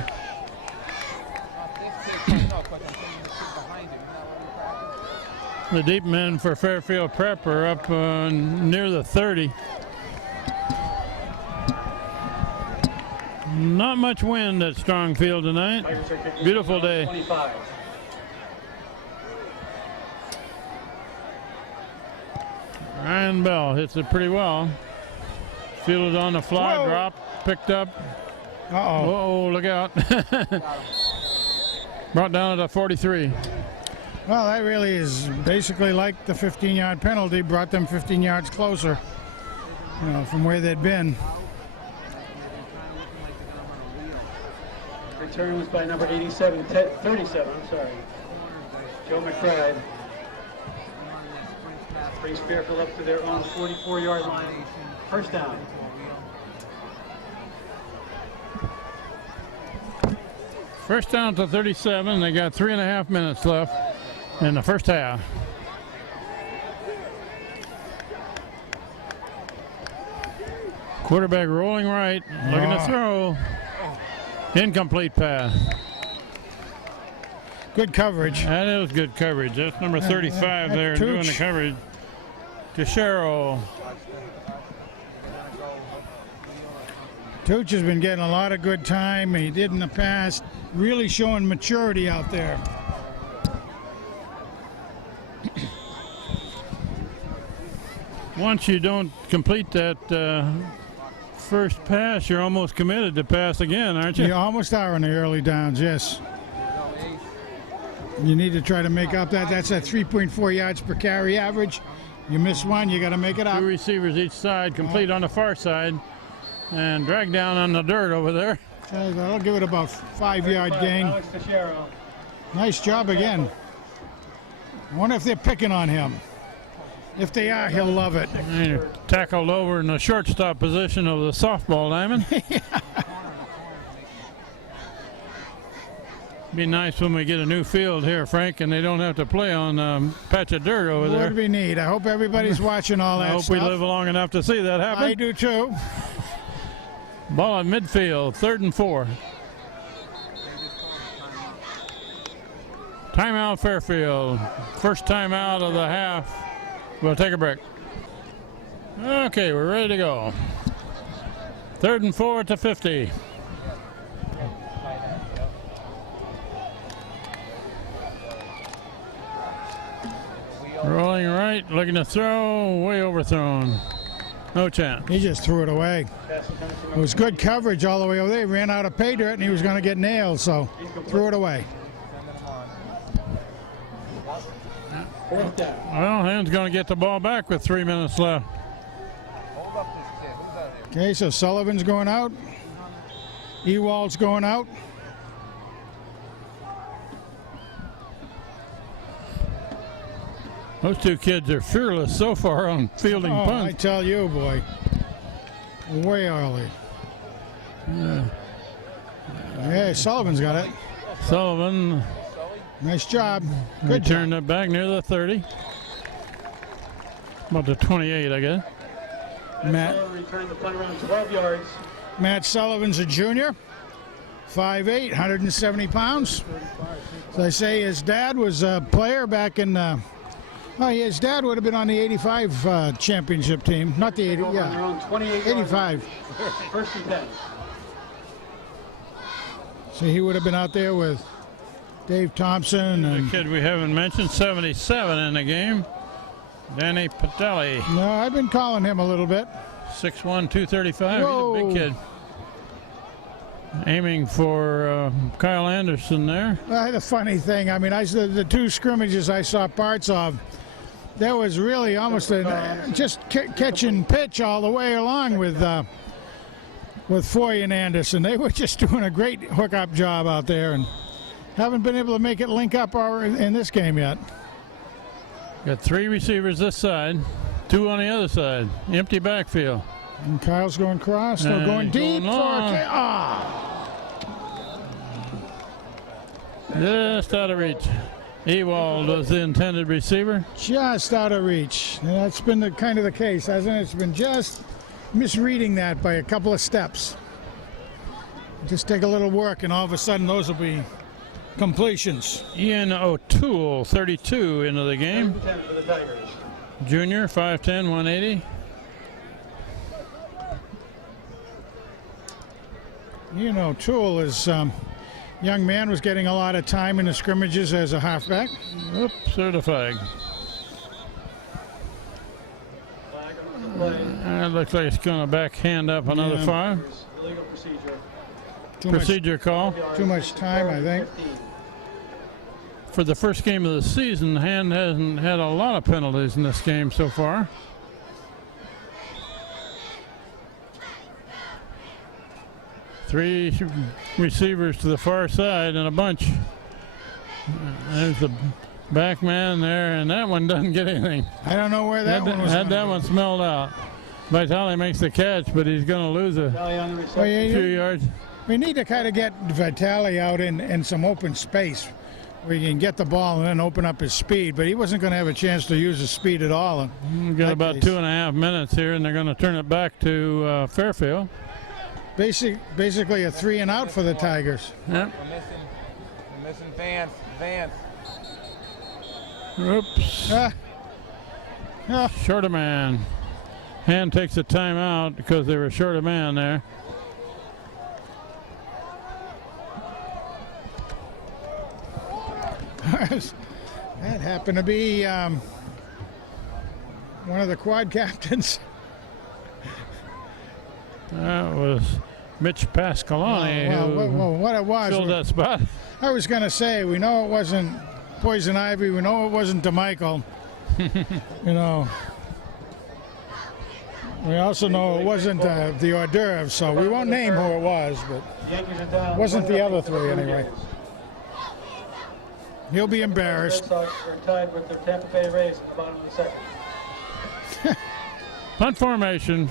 The deep men for Fairfield Prep are up near the 30. Not much wind at Strongfield tonight. Beautiful day. 25. Ryan Bell hits it pretty well. Fielded on the fly, Whoa. drop, picked up. Uh-oh. Whoa, look out. Brought down to 43. Well, that really is basically like the 15-yard penalty, brought them 15 yards closer, you know, from where they'd been. Return was by number 37, 37, I'm sorry. Joe McBride. Brings Fairfield up to their own 44-yard line. First down. First down to 37. They got 3.5 minutes left in the first half. Quarterback rolling right, looking to throw. Incomplete pass. Good coverage. That is good coverage. That's number 35 there doing the coverage. Teixeira. Tooch has been getting a lot of good time. He did in the past. Really showing maturity out there. Once you don't complete that first pass, you're almost committed to pass again, aren't you? You almost are in the early downs, yes. You need to try to make up that. That's at 3.4 yards per carry average. You miss one, you got to make it up. 2 receivers each side, complete on the far side, and drag down on the dirt over there. I'll give it about 5-yard gain. Alex Teixeira. Nice job again. I wonder if they're picking on him. If they are, he'll love it. And you're tackled over in the shortstop position of the softball diamond. Be nice when we get a new field here, Frank, and they don't have to play on a patch of dirt over there. Would be neat. I hope everybody's watching all that I hope stuff. we live long enough to see that happen. I do too. Ball at midfield, 3rd and 4. Timeout Fairfield. First timeout of the half. We'll take a break. Okay, we're ready to go. 3rd and 4 at the 50. Rolling right, looking to throw, way overthrown. No chance. He just threw it away. It was good coverage all the way over there. He ran out of pay dirt and he was going to get nailed, so threw it away. Well, Hand's going to get the ball back with 3 minutes left. Okay, so Sullivan's going out. Ewald's going out. Those two kids are fearless so far on fielding I punts. tell you, boy. Way early. Yeah. Hey, Sullivan's got it. Sullivan Nice job. Good job. returned it back near the 30. About the 28, I guess. Returned the punt around 12 yards. Matt Sullivan's a junior. 5'8", 170 pounds. So I say his dad was a player back in... his dad would have been on the 85 championship team. Not the 80, yeah. 85. First and 10. So he would have been out there with Dave Thompson. The And, kid we haven't mentioned, 77 in the game. Danny Patelli, no, I've been calling him a little bit. 6'1", 235. Whoa. He's a big kid. Aiming for Kyle Anderson there. The funny thing, I mean, the two scrimmages I saw parts of, there was really almost just catch and pitch all the way along with Foy and Anderson. They were just doing a great hookup job out there and haven't been able to make it link up in this game yet. Got 3 receivers this side, 2 on the other side. Empty backfield. And Kyle's going cross, no, And going deep going for long. Just out of reach. Ewald was the intended receiver. Just out of reach. And that's been the kind of the case, hasn't it? It's been just misreading that by a couple of steps. Just take a little work, and all of a sudden those will be completions. Ian O'Toole, 32 into the game. 10 for the Tigers. Junior, 5'10", 180. You know, Toole is young man was getting a lot of time in the scrimmages as a halfback. Oops, certified. Flag on the play. It looks like it's going to backhand up another Yeah. 5. Illegal procedure. Procedure call. Too much time, I think. 15. For the first game of the season, Hand hasn't had a lot of penalties in this game so far. Three receivers to the far side and a bunch. There's the back man there, and that one doesn't get anything. I don't know where that one was. Had that gonna one go. smelled out. Vitale makes the catch, but he's going to lose a Tally on the Well, reception. few yards. we need to kind of get Vitale out in some open space where he can get the ball and then open up his speed, but he wasn't going to have a chance to use his speed at all. We've got about 2.5 minutes here, and they're going to turn it back to Fairfield. Basically a 3 and out for the Tigers. Yep. We're missing Vance. Oops. Short a man. Hand takes a timeout because they were short a man there. That happened to be one of the quad captains. That was Mitch Pascaloni who What it was. filled that spot. I was going to say, we know it wasn't Poison Ivy. We know it wasn't DeMichael. You know. We also know it wasn't the hors d'oeuvres, so we won't name who it was, but Yankees are down. it wasn't the other 3 3 anyway. He'll be Red embarrassed. Sox are tied with the Tampa Bay Rays at the bottom of the second. Punt formation.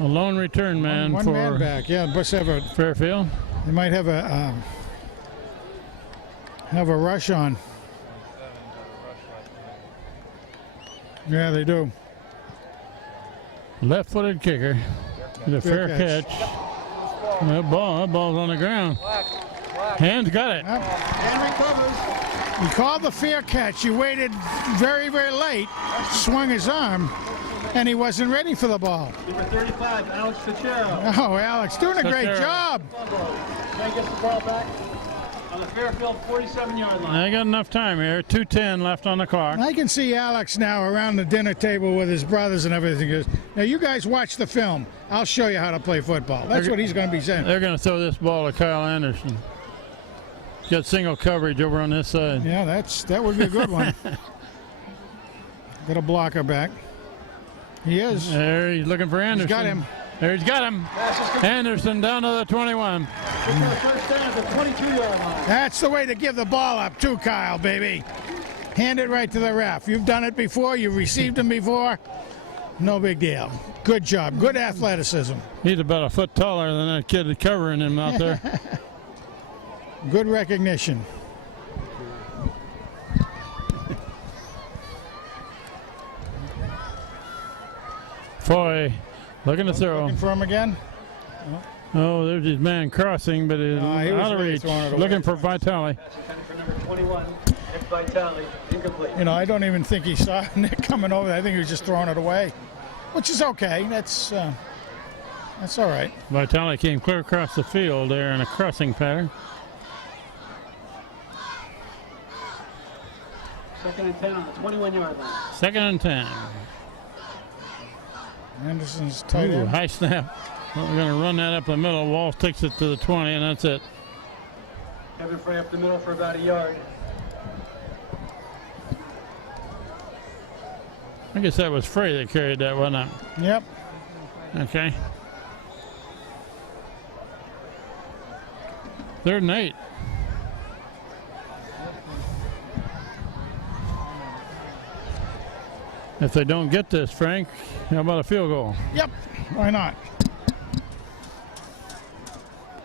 A lone return man One for man back, yeah. Must have a. Fairfield. They might have a rush on. Yeah, they do. Left-footed kicker. The fair catch. catch. That ball's on the ground. Hands got it. Yep. And recovers. He called the fair catch. He waited very, very late, swung his arm, and he wasn't ready for the ball. Number 35, Alex Fitzgerald. Oh, Alex, doing a great Fitzgerald. job. Try to get the ball back on the Fairfield 47-yard line. I got enough time here. 2:10 left on the clock. I can see Alex now around the dinner table with his brothers and everything. He goes, now you guys watch the film. I'll show you how to play football. That's what he's going to be saying. They're going to throw this ball to Kyle Anderson. He's got single coverage over on this side. Yeah, that would be a good one. Get a blocker back. He is. There, he's looking for Anderson. He's got him. There, he's got him. Anderson down to the 21. First down at the 22-yard line. That's the way to give the ball up too, Kyle, baby. Hand it right to the ref. You've done it before. You've received them before. No big deal. Good job. Good athleticism. He's about a foot taller than that kid covering him out there. Good recognition. Foy looking to throw. Looking for him again. Oh, there's his man crossing, but he's he was out of really reach. throwing it away. Looking for Vitale. Pass intended for number 21, Nick Vitale, incomplete. You know, I don't even think he saw Nick coming over. I think he was just throwing it away, which is okay. That's all right. Vitale came clear across the field there in a crossing pattern. Second and 10 on the 21-yard line. 2nd and 10. Anderson's tight Ooh, end. high snap. Well, we're going to run that up the middle. Walsh takes it to the 20, and that's it. Kevin Frey up the middle for about a yard. I guess that was Frey that carried that one up. Yep. Okay. 3rd and 8. If they don't get this, Frank, how about a field goal? Yep. Why not?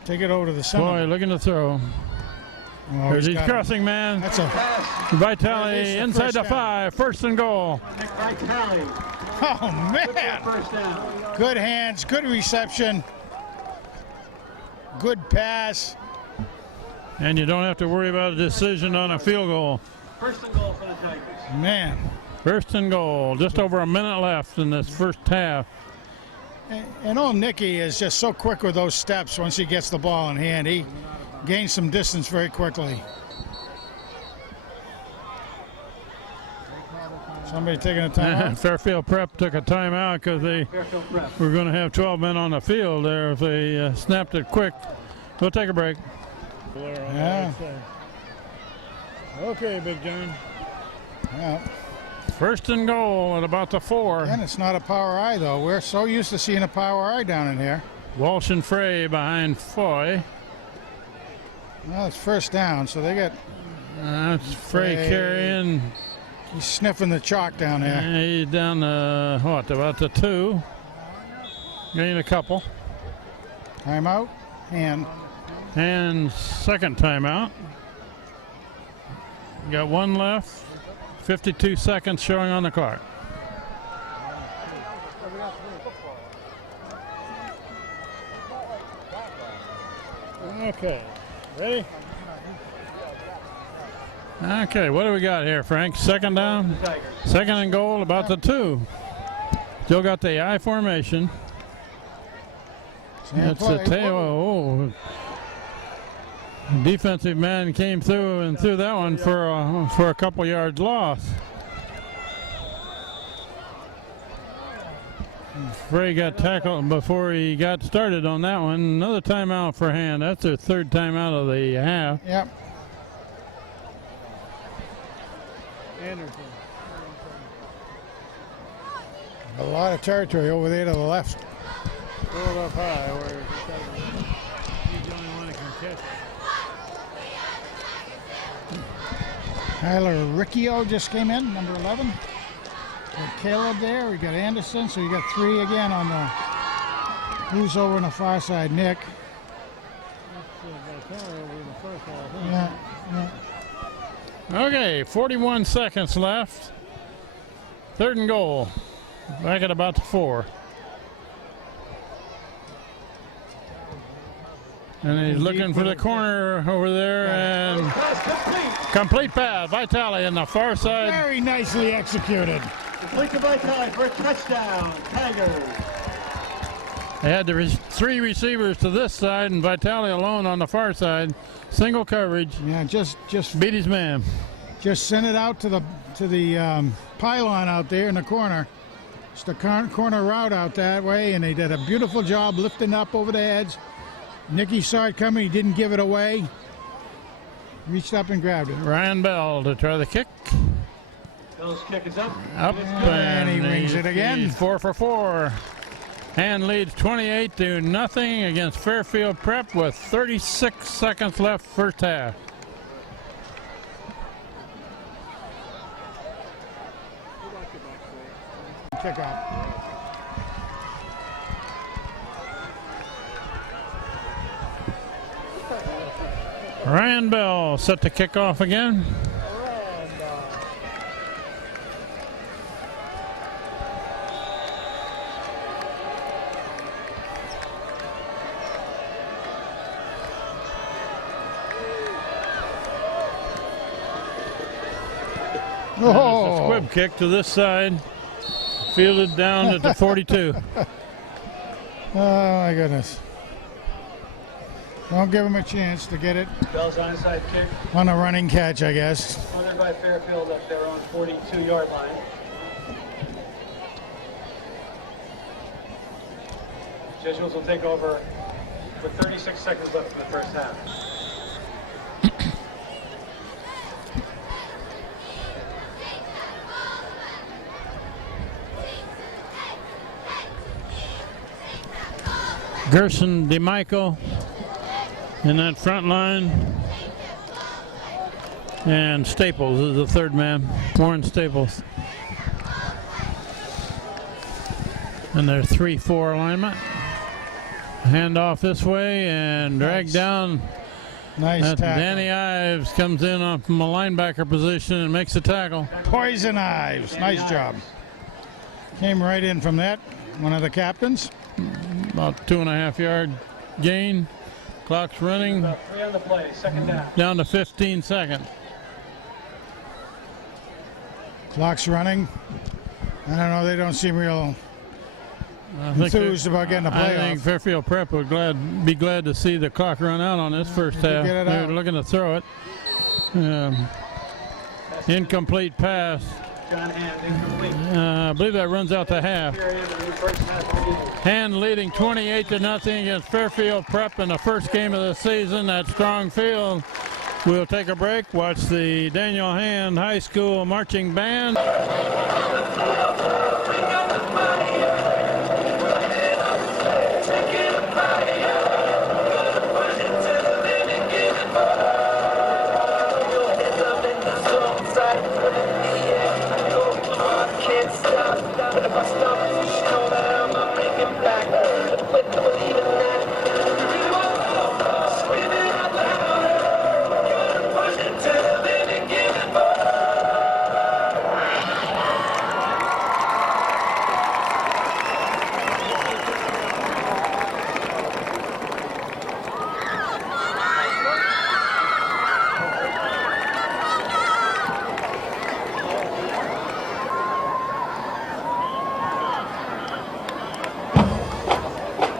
Take it over to the center. Boy, looking to throw. Oh, There's his got it. crossing man. That's a. Vitale the inside first the down. 5. 1st and goal. Nick Vitale, Oh man! first down. Good hands. Good reception. Good pass. And you don't have to worry about a decision on a field goal. First and goal for the Tigers. Man. 1st and goal. Just over a minute left in this first half. And old Nicky is just so quick with those steps once he gets the ball in hand. He gains some distance very quickly. Somebody taking a timeout? Fairfield Prep took a timeout because they Fairfield Prep. were going to have 12 men on the field there if they snapped it quick. We'll take a break. Yeah. Okay, Big John. Yeah. 1st and goal at about the 4. And it's not a power eye, though. We're so used to seeing a power eye down in here. Walsh and Frey behind Foy. Well, it's first down, so they got. That's Frey Frey. carrying. He's sniffing the chalk down there. And he's down to, what, about the 2. Gain a couple. Timeout. And And 2nd timeout. Got 1 left. 52 seconds showing on the clock. Okay. Ready? Okay, what do we got here, Frank? 2nd down? 2nd and goal, about the 2. Still got the I formation. That's the tail. Oh, defensive man came through and threw that one for a couple yards loss. Frey got tackled before he got started on that one. Another timeout for Hand. That's their 3rd timeout of the half. Yep. Anderson. A lot of territory over there to the left. Throw it up high where he's the only one that can catch it. Tyler Riccio just came in, number 11. Got Caleb there. We got Anderson, so you got 3 again on the. Who's over on the far side? Nick. Yeah, yeah. Okay, 41 seconds left. 3rd and goal. Back at about the 4. And he's looking for the corner over there, and complete pass. Vitale in the far side. Very nicely executed. Complete to Vitale for a touchdown, Tigers. They had the three receivers to this side, and Vitale alone on the far side. Single coverage. Yeah, just Beat his man. Just sent it out to the pylon out there in the corner. It's the corner route out that way, and they did a beautiful job lifting up over the heads. Nicky saw it coming. He didn't give it away. Reached up and grabbed it. Ryan Bell to try the kick. Bell's kick is up. Up, And he rings it again. He's 4 for 4. And leads 28-0 against Fairfield Prep with 36 seconds left first half. Kick off. Ryan Bell set to kick off again. Oh, A squib kick to this side. Fielded down at the 42. oh my goodness. Don't give him a chance to get it Bell's onside kick, on a running catch, I guess. punted by Fairfield at their own 42-yard line. Jesuits will take over with 36 seconds left in the first half. Gerson DeMichael in that front line. And Staples is the third man, Warren Staples. And their 3-4 alignment. Hand off this way and drag down. Nice tackle. Danny Ives comes in from a linebacker position and makes the tackle. Poison Ives. Nice job. Came right in from that. One of the captains. About 2.5 yard gain. Clock's running. About 3 on the play, second down. Down to 15 seconds. Clock's running. I don't know. They don't seem real enthused about getting a I think playoff. Fairfield Prep would be glad to see the clock run out on this first half. Get it They're out. looking to throw it. Incomplete pass. John Hand, incomplete. I believe that runs out to half. Period of the first half. Hand leading 28-0 against Fairfield Prep in the first game of the season at Strong Field. We'll take a break, watch the Daniel Hand High School marching band.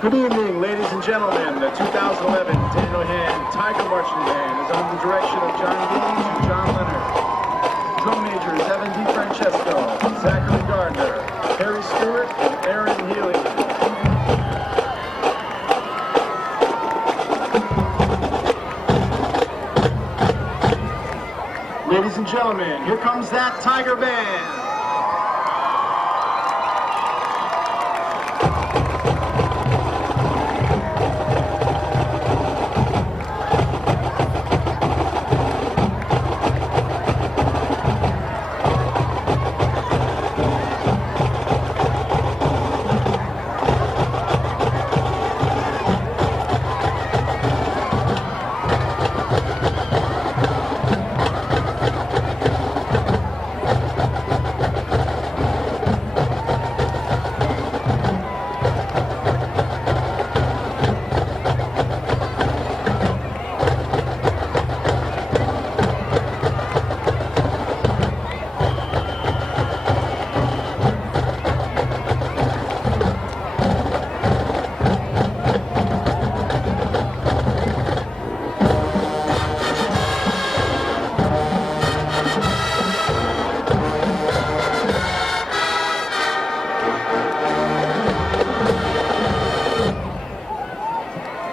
Good evening, ladies and gentlemen. The 2011 Daniel Hand Tiger Marching Band is under the direction of John Gaines and John Leonard. Drum majors Evan DiFrancesco, Zachary Gardner, Harry Stewart, and Aaron Healy. Ladies and gentlemen, here comes that Tiger Band.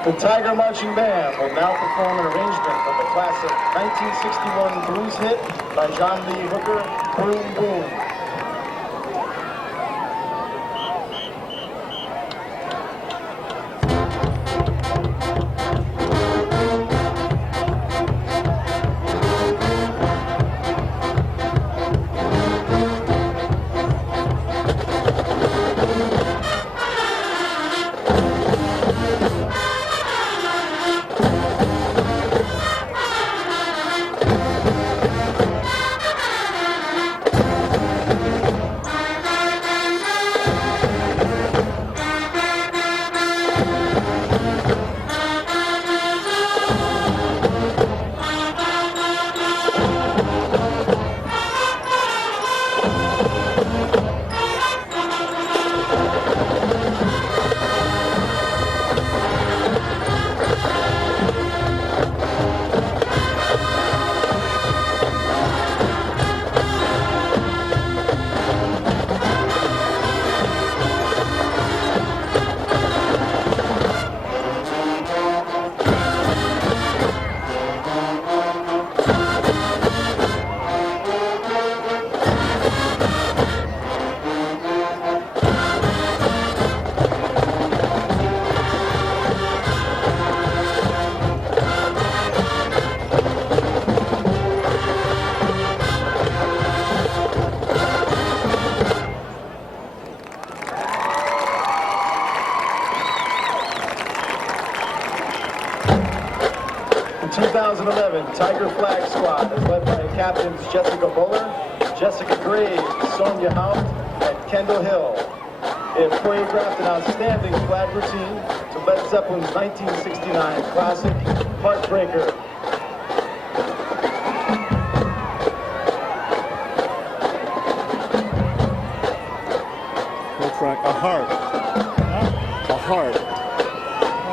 The Tiger Marching Band will now perform an arrangement of the classic 1961 blues hit by John Lee Hooker, Boom Boom. 2011 Tiger Flag Squad is led by captains Jessica Buller, Jessica Graves, Sonia Haupt, and Kendall Hill. They have choreographed an outstanding flag routine to Led Zeppelin's 1969 classic, Heartbreaker. Looks like a heart. Huh? A heart.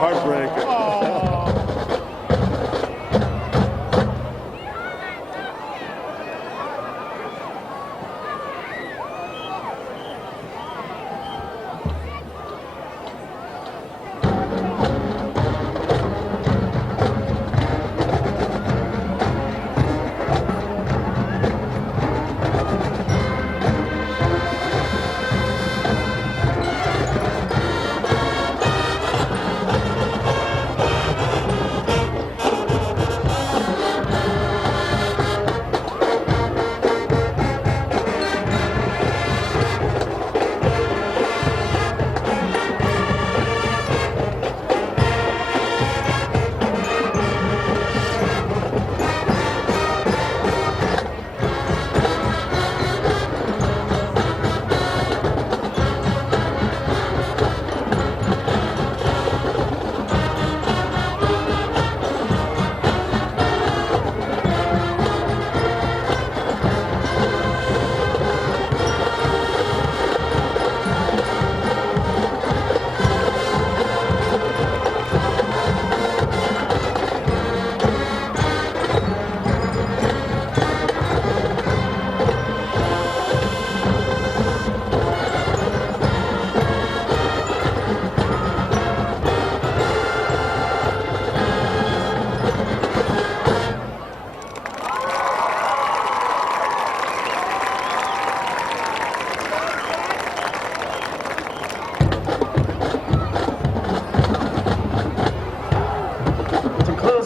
Heartbreaker.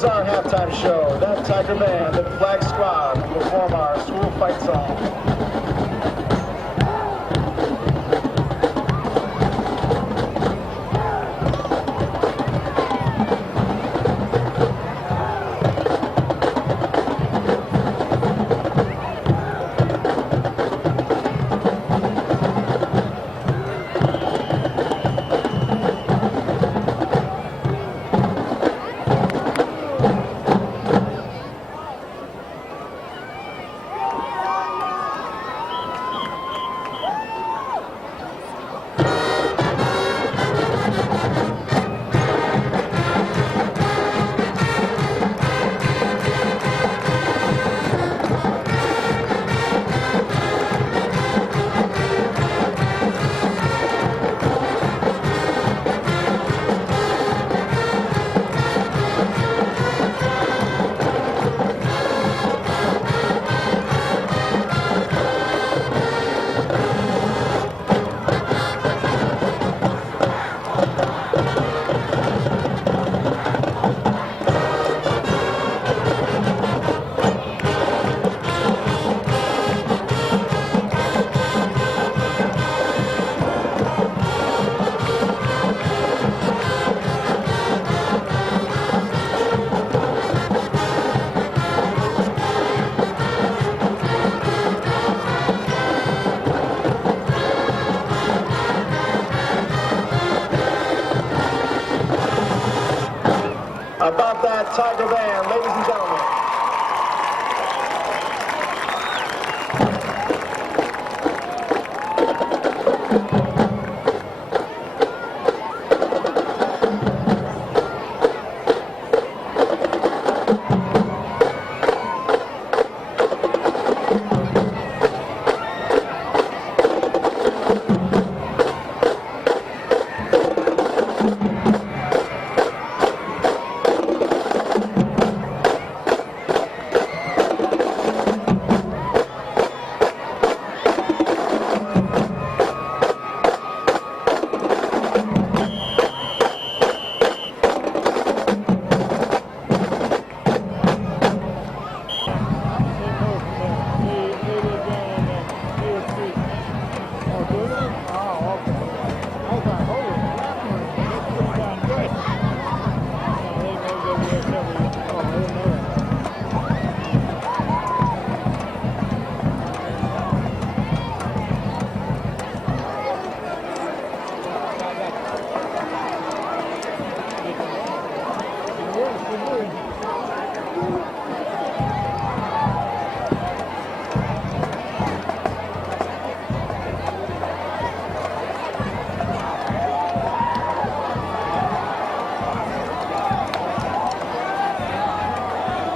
Our halftime show, that Tiger Band and Flag Squad will perform our school fight song. About that Tiger Band, ladies and gentlemen.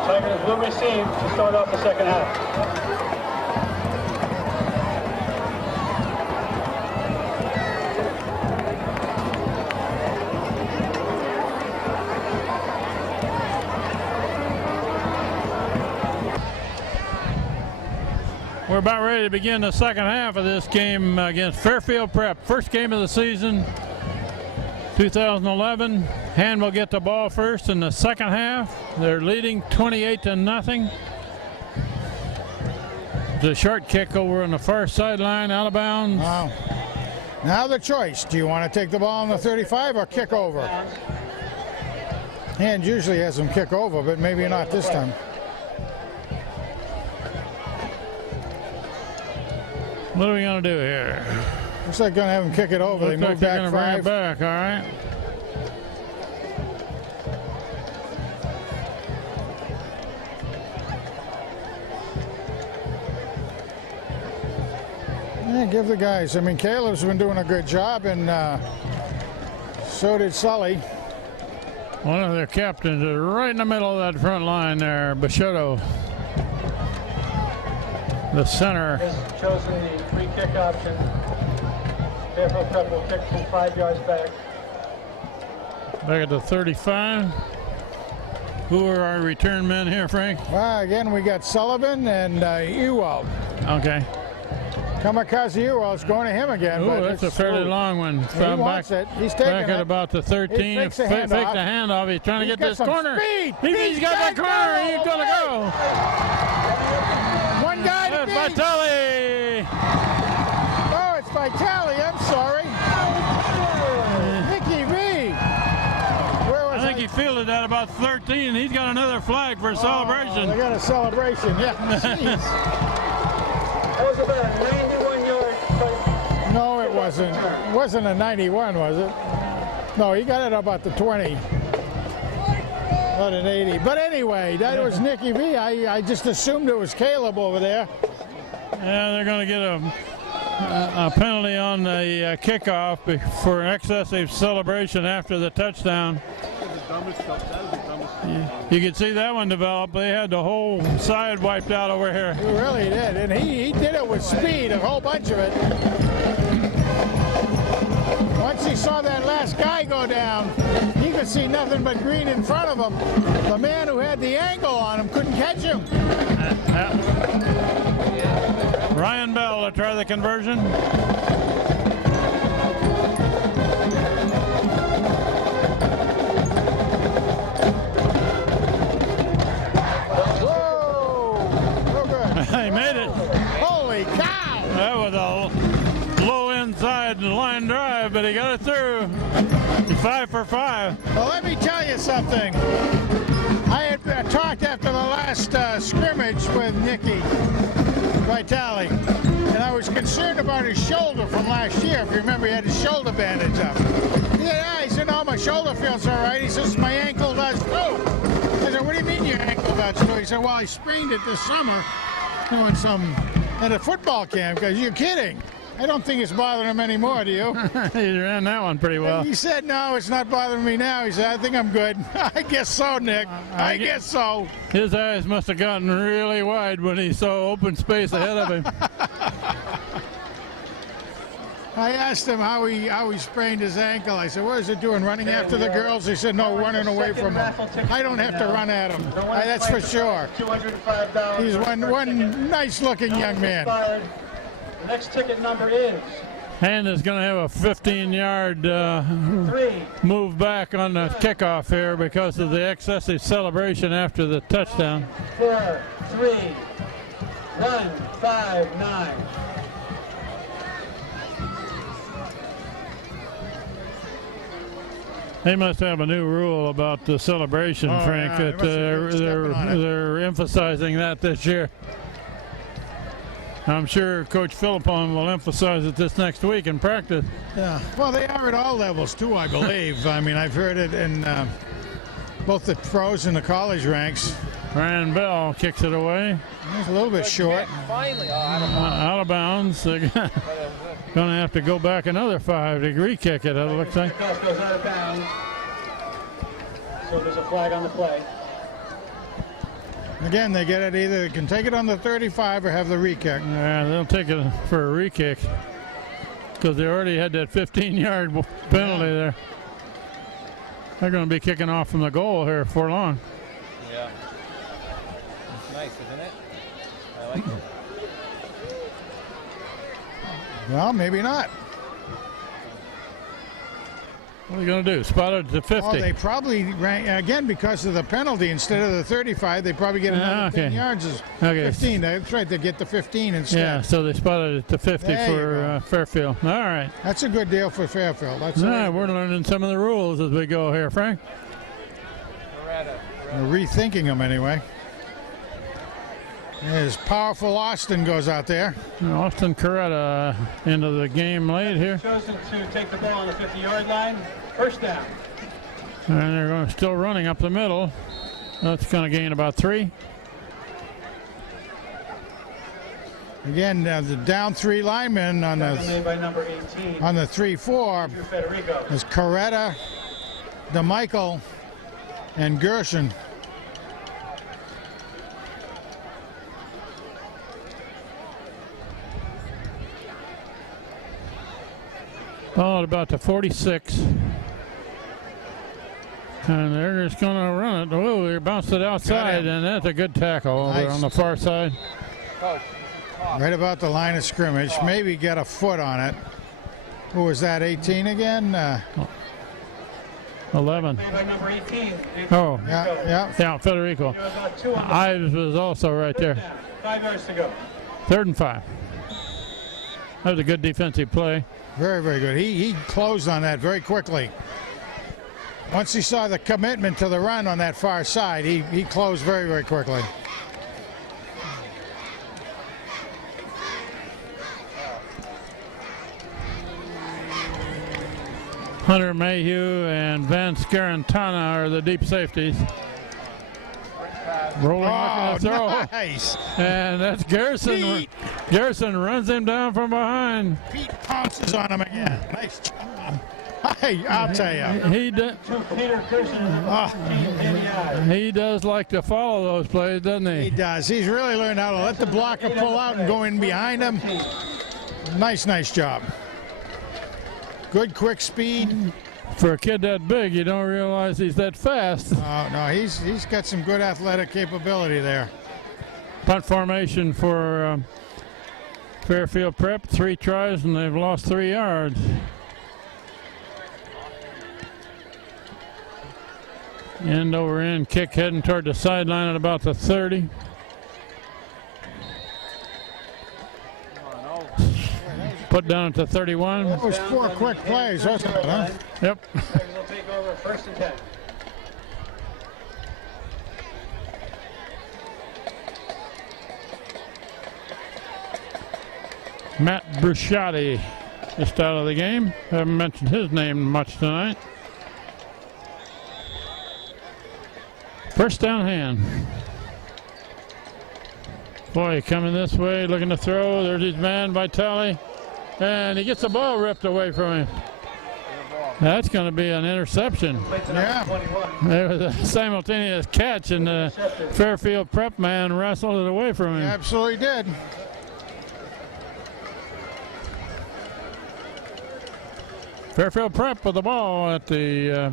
Tigers will receive to start off the second half. We're about ready to begin the second half of this game against Fairfield Prep. First game of the season, 2011. Han will get the ball first in the second half. They're leading 28-0. The short kick over on the far sideline, out of bounds. Wow. Now the choice. Do you want to take the ball on the 35 or kick over? Han usually has them kick over, but maybe not this time. What are we going to do here? Looks like going to have him kick it over. They move back bring 5. it back, all right. Yeah, give the guys. I mean, Caleb's been doing a good job, and so did Sully. One of their captains is right in the middle of that front line there, Bichotto. The center. Has chosen the free kick option. Fairfield Prep will kick from 5 yards back. Back at the 35. Who are our return men here, Frank? Well, again, we got Sullivan and Ewald. Okay. Kamikaze Ewald's going to him again. Ooh, but that's a it's- fairly long one. He wants it. He's taking back at it. about the 13. He fakes the Fake the handoff. handoff. He's trying to He's get got this some corner. speed. He's got the corner. He's going to go. One guy to That's beat. Vitale. Oh, it's Vitale. I'm sorry. Nicky V. Where was I think he fielded at about 13. He's got another flag for a celebration. They got a celebration. Yeah. Jeez. That was about a 91-yard fight. No, it wasn't. It wasn't a 91, was it? No, he got it about the 20. Not an 80. But anyway, that was Nicky V. I just assumed it was Caleb over there. Yeah, they're going to get a penalty on the kickoff for an excessive celebration after the touchdown. You can see that one develop. They had the whole side wiped out over here. He really did, and he did it with speed, a whole bunch of it. Once he saw that last guy go down, he could see nothing but green in front of him. The man who had the angle on him couldn't catch him. Ryan Bell to try the conversion. Whoa! No good. He made it. Holy cow! That was a low inside line drive, but he got it through. He's 5 for 5. Well, let me tell you something. I had talked after the last scrimmage with Nicky Vitale, and I was concerned about his shoulder from last year. If you remember, he had his shoulder bandage up. Yeah, he said, "No, my shoulder feels all right." He says, "My ankle does too." that story. He said, well, I sprained it this summer doing at a football camp. Because you're kidding. I don't think it's bothering him anymore, do you? He ran that one pretty well. He said, no, it's not bothering me now. He said, I think I'm good. I guess so, Nick. I guess so. His eyes must have gotten really wide when he saw open space ahead of him. I asked him how he sprained his ankle. I said, what is it doing, running after the girls? He said, no, running away from them. I don't have to run at him. That's for sure. He's one nice-looking young man. The next ticket number is... Hand is going to have a 15-yard move back on the kickoff here because of the excessive celebration after the touchdown. 4, 3, 1, 5, 9. They must have a new rule about the celebration, Frank, yeah, that they're emphasizing that this year. I'm sure Coach Philippon will emphasize it this next week in practice. Yeah, well, they are at all levels, too, I believe. I mean, I've heard it in both the pros and the college ranks. Ryan Bell kicks it away. He's a little bit short. Finally, Out of bounds. They're going to have to go back another 5 to re-kick it, it looks like. Kickoff goes out of bounds. So there's a flag on the play. Again, they get it either they can take it on the 35 or have the re-kick. Yeah, they'll take it for a re-kick because they already had that 15-yard penalty there. They're going to be kicking off from the goal here for long. Yeah. It's nice, isn't it? I like it. Well, maybe not. What are they going to do? Spot it to 50. Oh, they probably ran, again, because of the penalty, instead of the 35, they probably get another 10 yards. 15. That's right, they get the 15 instead. Yeah, so they spotted it to 50 There for Fairfield. All right. That's a good deal for Fairfield. That's All right, we're learning some of the rules as we go here, Frank. We're rethinking them anyway. As powerful Austin goes out there. Austin Coretta into the game late here. Chosen to take the ball on the 50-yard line. First down. And they're going still running up the middle. That's going to gain about 3. Again, the down 3 linemen on Made by number 18. the 3-4 Federico. is Coretta, DeMichael, and Gershon. Ball at about the 46. And they're just going to run it. Oh, they bounced it outside, and that's a good tackle over on the far side. Right about the line of scrimmage. Maybe get a foot on it. Who was that, 18 again? 11. Made by number 18. Oh, Yeah. Federico. Ives was also right there. 5 yards to go. 3rd and 5. That was a good defensive play. Very, very good. He closed on that very quickly. Once he saw the commitment to the run on that far side, he closed very, very quickly. Hunter Mayhew and Van Scarantana are the deep safeties. Rolling looking to throw. Nice. And that's Garrison. Pete. Garrison runs him down from behind. Pete pounces on him again. Nice job. Hey, I'll tell you. To Peter Pearson. He does like to follow those plays, doesn't He he? does. He's really learned how to let the blocker pull out and go in behind him. Nice job. Good quick speed. For a kid that big, you don't realize he's that fast. No, he's got some good athletic capability there. Punt formation for Fairfield Prep. 3 tries and they've lost 3 yards. End over end kick heading toward the sideline at about the 30. Put down at the 31. That was 4 quick plays, wasn't it? Huh? Yep. They'll take over 1st and 10. Matt Bruschatti just out of the game. Haven't mentioned his name much tonight. First down hand. Boy, coming this way, looking to throw. There's his man, Vitale. And he gets the ball ripped away from him. That's going to be an interception. Yeah. There was a simultaneous catch, and the Fairfield Prep man wrestled it away from him. He absolutely did. Fairfield Prep with the ball at the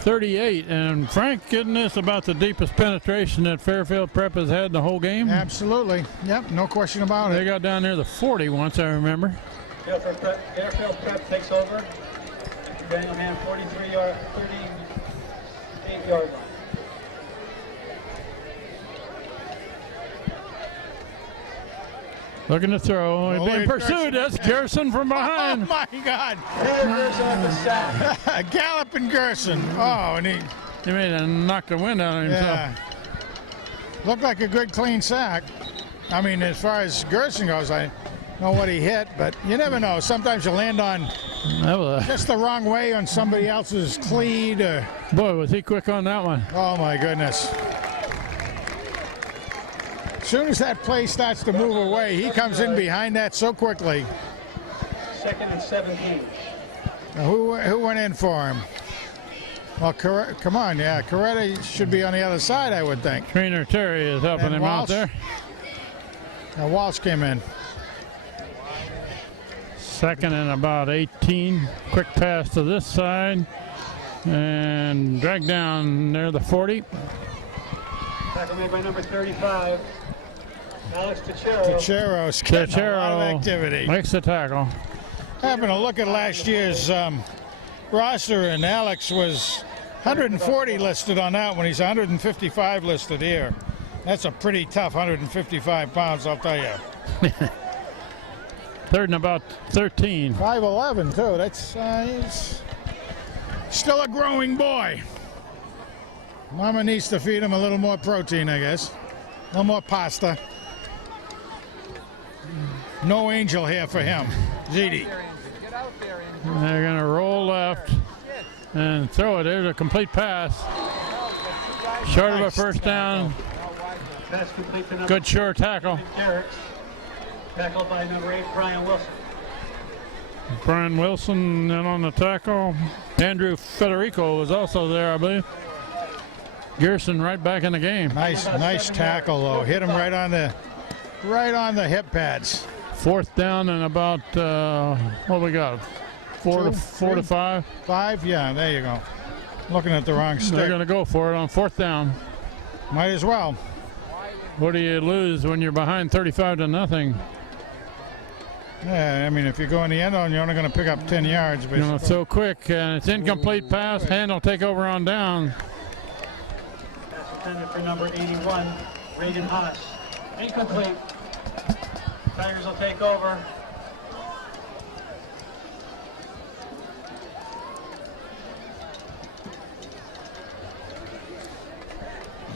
38, and Frank, goodness, about the deepest penetration that Fairfield Prep has had the whole game. Absolutely. Yep, no question about They it. got down near the 40 once, I remember. Fairfield Prep takes over. Daniel Hand 38 yard line. Looking to throw. He's being pursued. That's Gerson from Oh behind. my God! Gerson with the sack. Galloping Gerson. Oh, and he He made a knock the wind out of himself. yeah. Looked like a good clean sack. I mean, as far as Gerson goes, I know what he hit, but you never know. Sometimes you land on That was just the wrong way on somebody else's cleat. boy, was he quick on that one. Oh my goodness. As soon as that play starts to move away, he comes in behind that so quickly. 2nd and 17. Now, who went in for him? Well, come on, yeah. Coretta should be on the other side, I would think. Trainer Terry is helping And him out Walsh. there. Now Walsh came in. 2nd and about 18. Quick pass to this side. And dragged down near the 40. Tackle made by number 35. Alex Tachero. Tachero's getting a lot of activity. Makes the tackle. Having a look at last year's roster, and Alex was 140 listed on that one. He's 155 listed here. That's a pretty tough 155 pounds, I'll tell you. 3rd and about 13. 5'11", too. That's he's still a growing boy. Mama needs to feed him a little more protein, I guess. A little more pasta. No angel here for him. Ziti. They're going to roll left and throw it. There's a complete pass. Short of a first down. Pass complete to number Good sure tackle. Garrett. Tackled by number 8, Brian Wilson. Brian Wilson in on the tackle. Andrew Federico was also there, I believe. Gerson right back in the game. Nice tackle though. Hit him right on the hip pads. 4th down and about what we got? 4 to 5. 5, yeah, there you go. Looking at the wrong They're stick. going to go for it on 4th down. Might as well. What do you lose when you're behind 35 to nothing? Yeah, I mean, if you go in the end zone, you're only going to pick up 10 yards. But So quick, and it's incomplete pass. Hand will take over on down. Pass intended for number 81, Reagan Haas. Incomplete. Tigers will take over.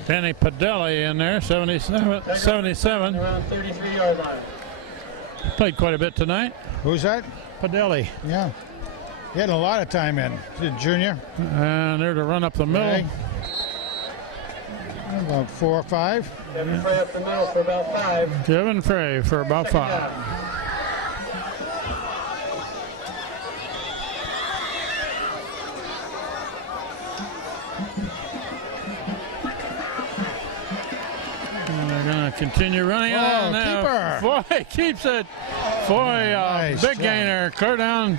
Danny Padelli in there, 77. Around 33-yard line. Played quite a bit tonight. Who's that? Padelli. Yeah. Getting a lot of time in. He's a junior. And they're to run up the middle. Okay. About 4 or 5. Kevin Frey up the middle for about 5. Kevin Frey for about 5. And they're going to continue running. Oh, now. keeper. Foy keeps it. Foy, Nice big job. gainer. Clear down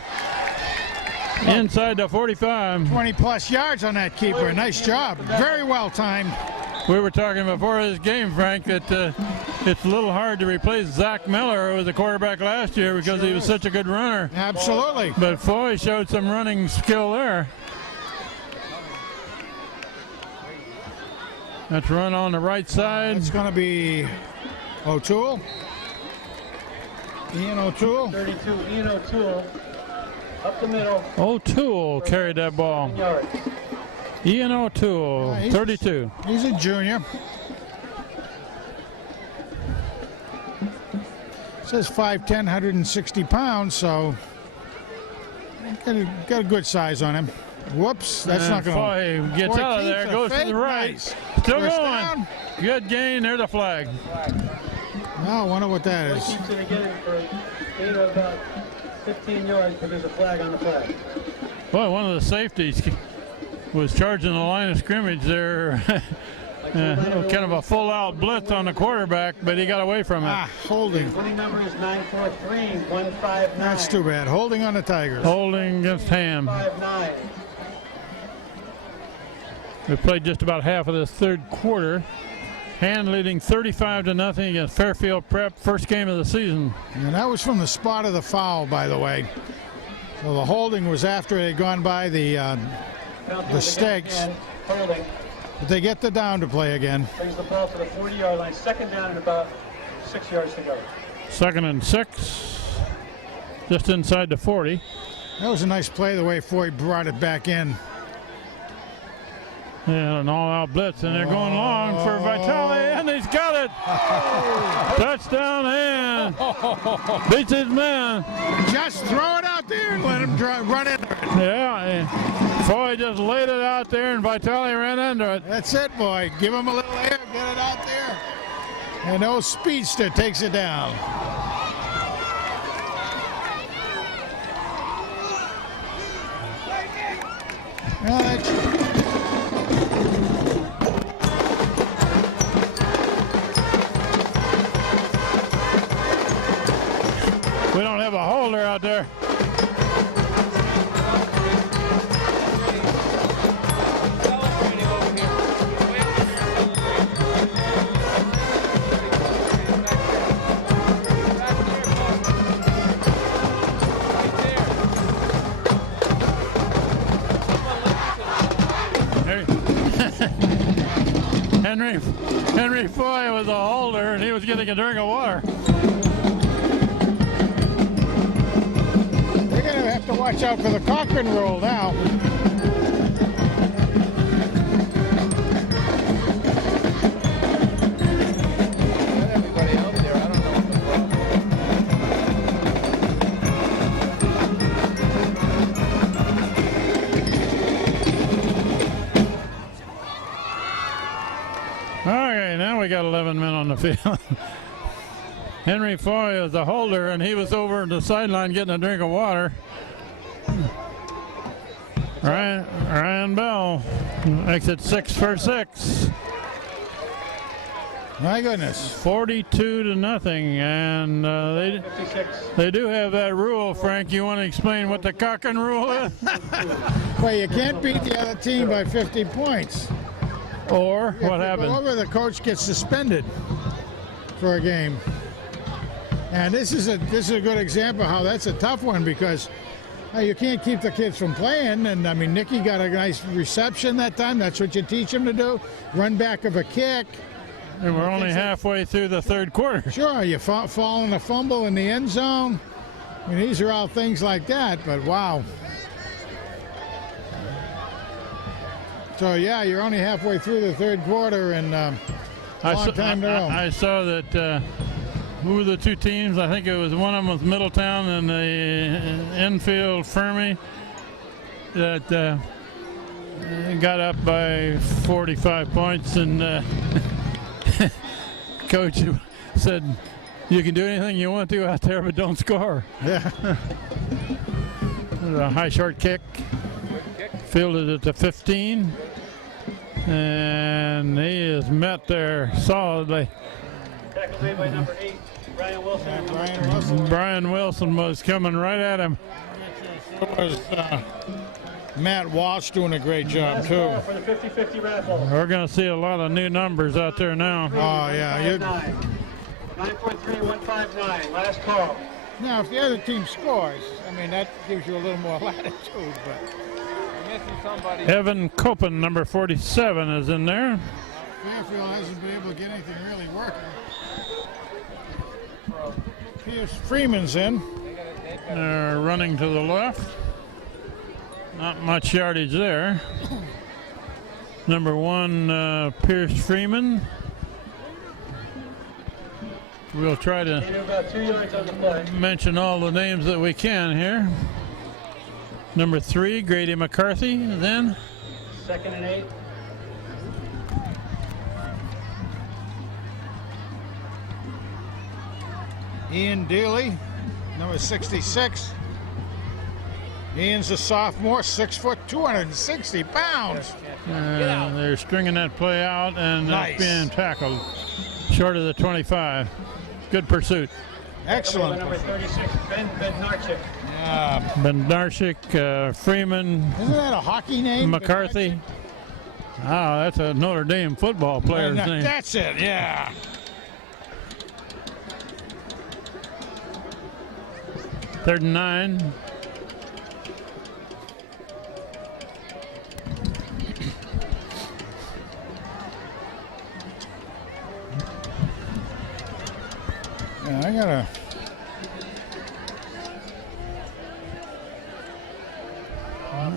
inside the 45. 20-plus yards on that keeper. Nice job. Very well timed. We were talking before this game, Frank, that it's a little hard to replace Zach Miller, who was the quarterback last year, because he was such a good runner. Absolutely. But Foy showed some running skill there. Let's run on the right side. It's going to be O'Toole. Ian O'Toole. 32, Ian O'Toole. Up the middle. O'Toole carried that ball. 10 yards. Ian O'Toole, Yeah, he's- 32. He's a junior. Says 5'10", 160 pounds, so got a good size on him. Whoops, that's not going to... Foy gets out of there, goes to the right. Still First going. down. Good gain, there's the flag. Oh, I wonder what that He is. keeps it again for gain of about 15 yards, but there's a flag on the flag. Boy, one of the safeties was charging the line of scrimmage there. Kind of a full-out blitz on the quarterback, but he got away from it. Ah, holding. Winning number is 943-159. That's too bad. Holding on the Tigers. Holding against Ham. 59. We played just about half of this third quarter. Hand leading 35-0 against Fairfield Prep, first game of the season. And that was from the spot of the foul, by the way. So the holding was after they had gone by the stakes. Holding. But they get the down to play again. Brings the ball to the 40-yard line. Second down and about 6 yards to go. 2nd and 6, just inside the 40. That was a nice play the way Foy brought it back in. Yeah, an all-out blitz, and they're going long for Vitale, and he's got it! Touchdown, and beats his man. Just throw it out there and let him run into it. Yeah, Foy just laid it out there, and Vitale ran into it. That's it, boy. Give him a little air, get it out there. And old Speedster takes it down. Well, that's... We don't have a holder out there. Henry Foy was a holder, and he was getting a drink of water. They're going to have to watch out for the Cochran rule now. Everybody out there, I don't know what the problem Okay, now we got 11 men on the field. Henry Foy is the holder, and he was over the sideline getting a drink of water. Ryan Bell, exit 6 for 6. My goodness. 42-0, and they do have that rule. Frank, you want to explain what the Cochran rule is? Well, you can't beat the other team by 50 points. Or If what you happened? go over, the coach gets suspended for a game. And this is a good example of how that's a tough one, because you can't keep the kids from playing. And I mean, Nicky got a nice reception that time. That's what you teach him to do. Run back of a kick. And we're only halfway through the third quarter. Sure, you fall in a fumble in the end zone. I mean, these are all things like that, but wow. So yeah, you're only halfway through the third quarter, and long time to go. I saw that. Who were the two teams? I think it was one of them was Middletown and the Enfield Fermi that got up by 45 points, and coach said, "You can do anything you want to out there, but don't score." Yeah. A high short kick, fielded at the 15, and he is met there solidly. Tackle made by number 8, Brian Wilson. Brian Wilson was coming right at him. So was Matt Walsh doing a great job too. For the 50-50 raffle. We're going to see a lot of new numbers out there now. Oh yeah. 943-159. Last call. Now, if the other team scores, I mean, that gives you a little more latitude. But You're missing somebody. Evan Copen, number 47, is in there. Fairfield hasn't been able to get anything really working. Pierce Freeman's in. They're running to the left. Not much yardage there. Number 1, Pierce Freeman. We'll try to Gain of about 2 yards on the play. mention all the names that we can here. Number 3, Grady McCarthy, then. 2nd and 8. 2 Ian Daly, number 66. Ian's a sophomore, 6 foot, 260 pounds. They're stringing that play out, and Nice. that's being tackled short of the 25. Good pursuit. Excellent. Number 36, Ben Bednarchik. Bendarchik, Freeman, Isn't that a hockey name? McCarthy. Oh, that's a Notre Dame football player's name. That's it, yeah. Third and 9. Yeah, I gotta.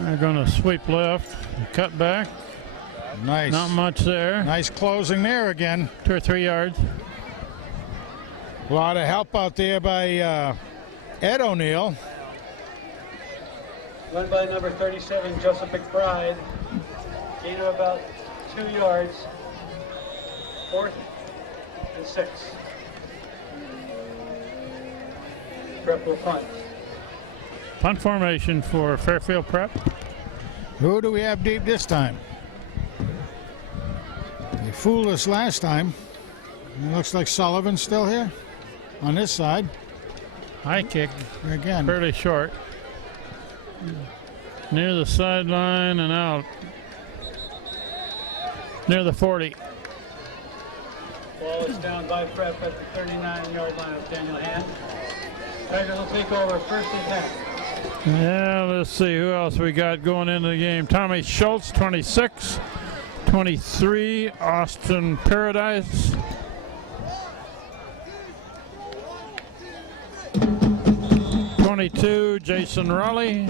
They're going to sweep left, cut back. Nice. Not much there. Nice closing there again. 2 or 3 yards. A lot of help out there by Ed O'Neill. Run by number 37, Joseph McBride. Gain of about 2 yards. 4th and 6. Prep will punt. Punt formation for Fairfield Prep. Who do we have deep this time? They fooled us last time. It looks like Sullivan's still here on this side. High kick, Again. fairly short. Near the sideline and out. Near the 40. Ball is down by Prep at the 39-yard line of Daniel Hand. Tigers will take over 1st and 10. Yeah, let's see who else we got going into the game. Tommy Schultz, 26. 23, Austin Paradise. 22, Jason Raleigh.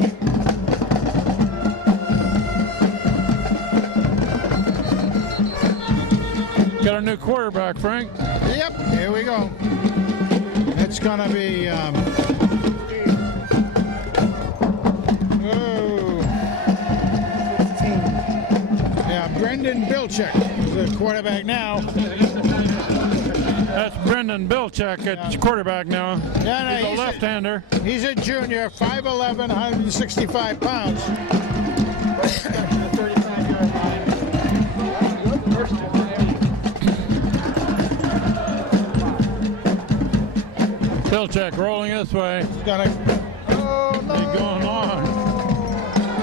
Got a new quarterback, Frank. Yep, here we go. It's gonna be Brendan Bilchek is the quarterback now. That's Brendan Bilchek at quarterback now. Yeah, no, He's a left-hander. He's a junior, 5'11", 165 pounds. The 35-yard line. 1st and 8. Bilchek rolling this way. He's gonna. Oh no! He's going on.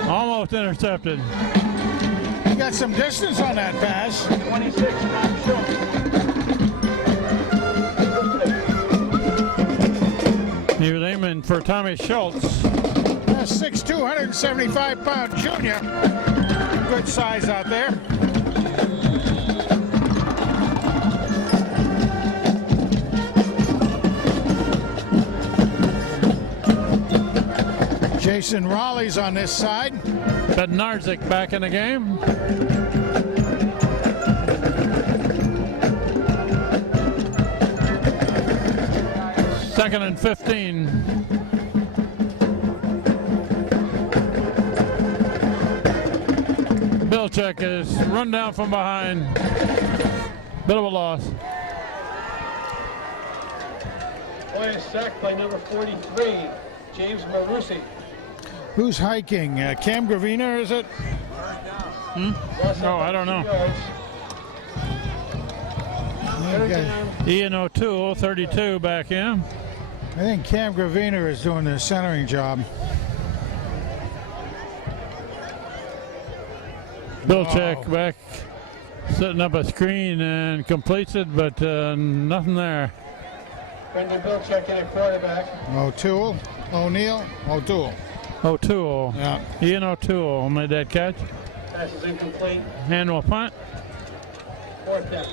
Almost intercepted. He got some distance on that pass. 26, Tom Schultz. He was aiming for Tommy Schultz. 6'2", 175-pound junior. Good size out there. Jason Raleigh's on this side. Bednarczyk back in the game. Second and 15. Bilchek is run down from behind. Bit of a loss. Boy is sacked by number 43, James Marusi. Who's hiking? Cam Gravina, is it? Oh, I don't know. Ian O'Toole, 32, back in. I think Cam Gravina is doing the centering job. Bilchek back, setting up a screen and completes it, but nothing there. Brendan Bilchek in a quarterback. O'Toole, O'Neill, O'Toole. O'Toole. Yeah. Ian O'Toole made that catch. Pass is incomplete. Hand will punt. 4th down.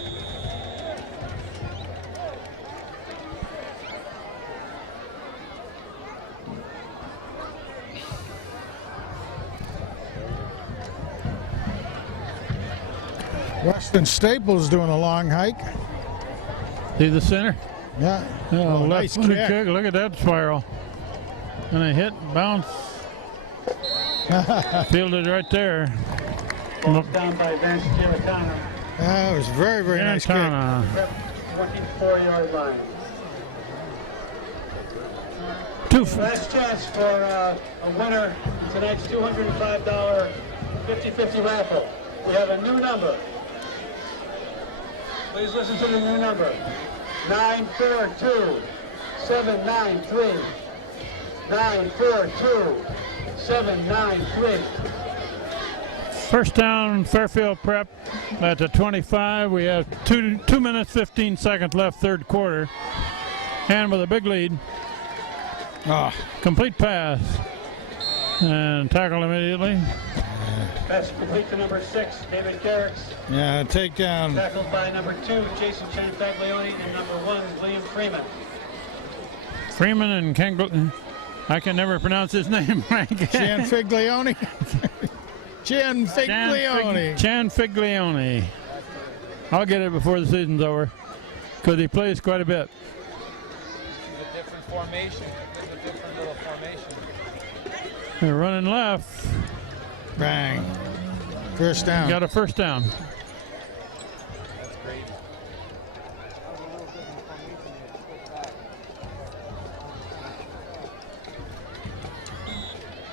Weston Staples doing a long hike. See the center? Yeah. Oh, nice left kick. kick. Look at that spiral. And a hit, bounce. Fielded right there. Ball down by Vance Giarratano. That was very, very nice kick. Giarratano. 24-yard line. Last chance for a winner in tonight's $205 50-50 raffle. We have a new number. Please listen to the new number. 942-793. 942-793. First down, Fairfield Prep at the 25. We have 2 minutes 15 seconds left, third quarter. And with a big lead. Complete pass. And tackle immediately. Pass complete to number 6, David Garrix. Yeah, takedown. Tackled by number 2, Jason Chanfaglione, and number 1, William Freeman. Freeman and I can never pronounce his name right. Chanfaglione. Chanfaglione. I'll get it before the season's over because he plays quite a bit. A different formation. A different little formation. They're running left. Bang. First down. Got a first down. That's great.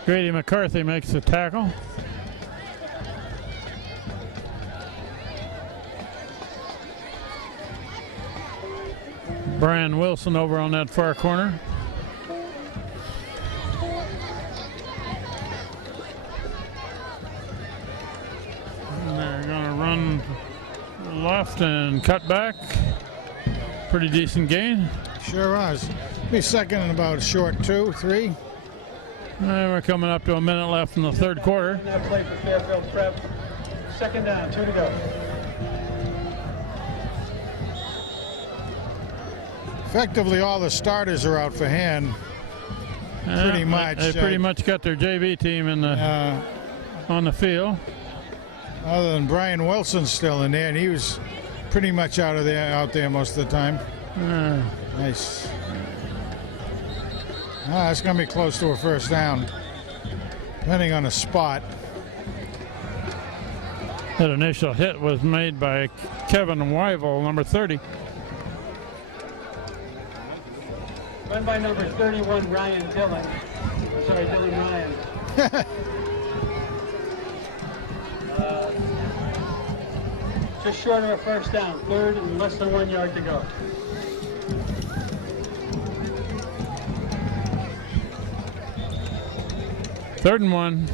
Grady McCarthy makes the tackle. Brian Wilson over on that far corner. And they're going to run left and cut back. Pretty decent gain. Sure was. Be second in about a short 2, 3. And we're coming up to a minute left in the third quarter. That play for Fairfield Prep. Second down, 2 to go. Effectively, all the starters are out for hand. Pretty much. They pretty much got their JV team in the on the field. Other than Brian Wilson still in there, and he was pretty much out there most of the time. Nice. It's going to be close to a first down, depending on the spot. That initial hit was made by Kevin Wyville, number 30. Run by number 31, Ryan Dillon. Sorry, Dylan Ryan. Just short of a first down. Third and less than 1 yard to go. Third and 1.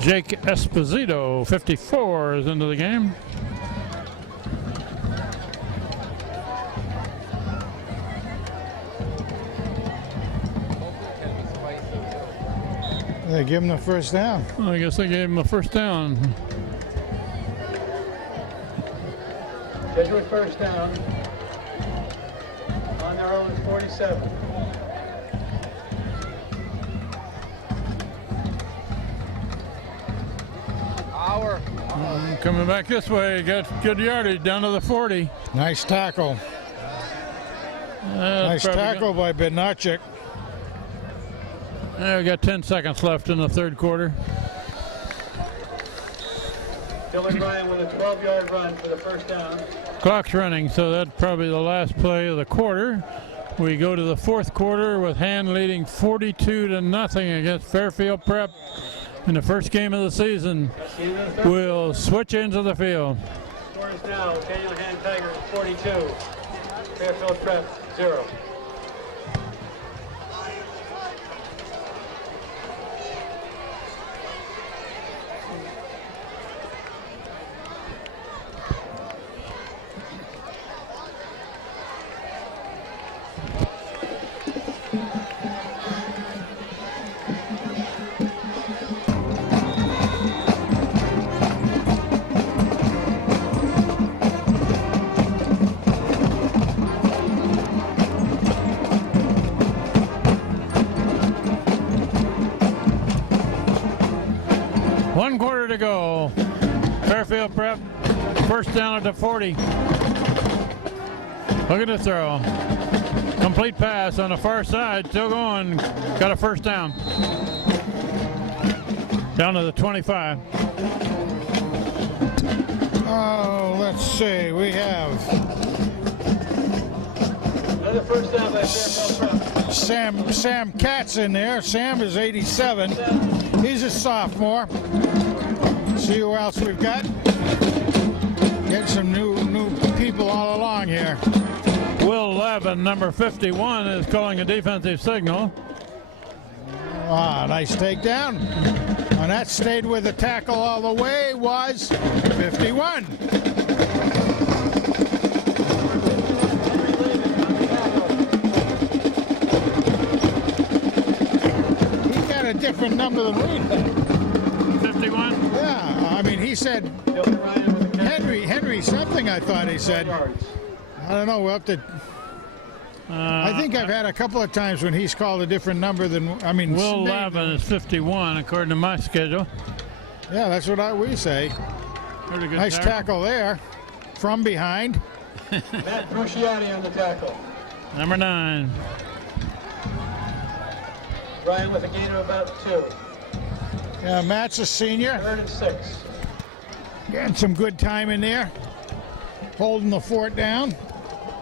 Jake Esposito, 54, is into the game. They give him the first down. Well, I guess they gave him a first down. Jesuit first down. On their own 47. Coming back this way, got good yardage down to the 40. Nice tackle. Nice tackle by Bednarchik. We got 10 seconds left in the third quarter. Dylan Ryan with a 12-yard run for the first down. Clock's running, so that's probably the last play of the quarter. We go to the fourth quarter with Hand leading 42-0 against Fairfield Prep in the first game of the season. We'll switch into the field. Scores now, Daniel Hand Tigers 42, Fairfield Prep 0. One quarter to go. Fairfield Prep, first down at the 40. Look at the throw. Complete pass on the far side, still going. Got a first down. Down to the 25. Oh, let's see. We have Another first down by Fairfield Prep. Sam Katz in there. Sam is 87. He's a sophomore. See who else we've got. Get some new people all along here. Will Levin, number 51, is calling a defensive signal. Ah, nice takedown. And that stayed with the tackle all the way, was 51. He got a different number than we did. 51? Yeah, I mean, he said Henry something, I thought he said. I don't know, we'll have to... I think I've had a couple of times when he's called a different number than, I mean... Will Levin is 51, according to my schedule. Yeah, that's what we say. Pretty good Nice tackle there. From behind. Matt Cruciati on the tackle. Number 9. Ryan with a gain of about 2. Yeah, Matt's a senior. 3rd and 6. Getting some good time in there. Holding the fort down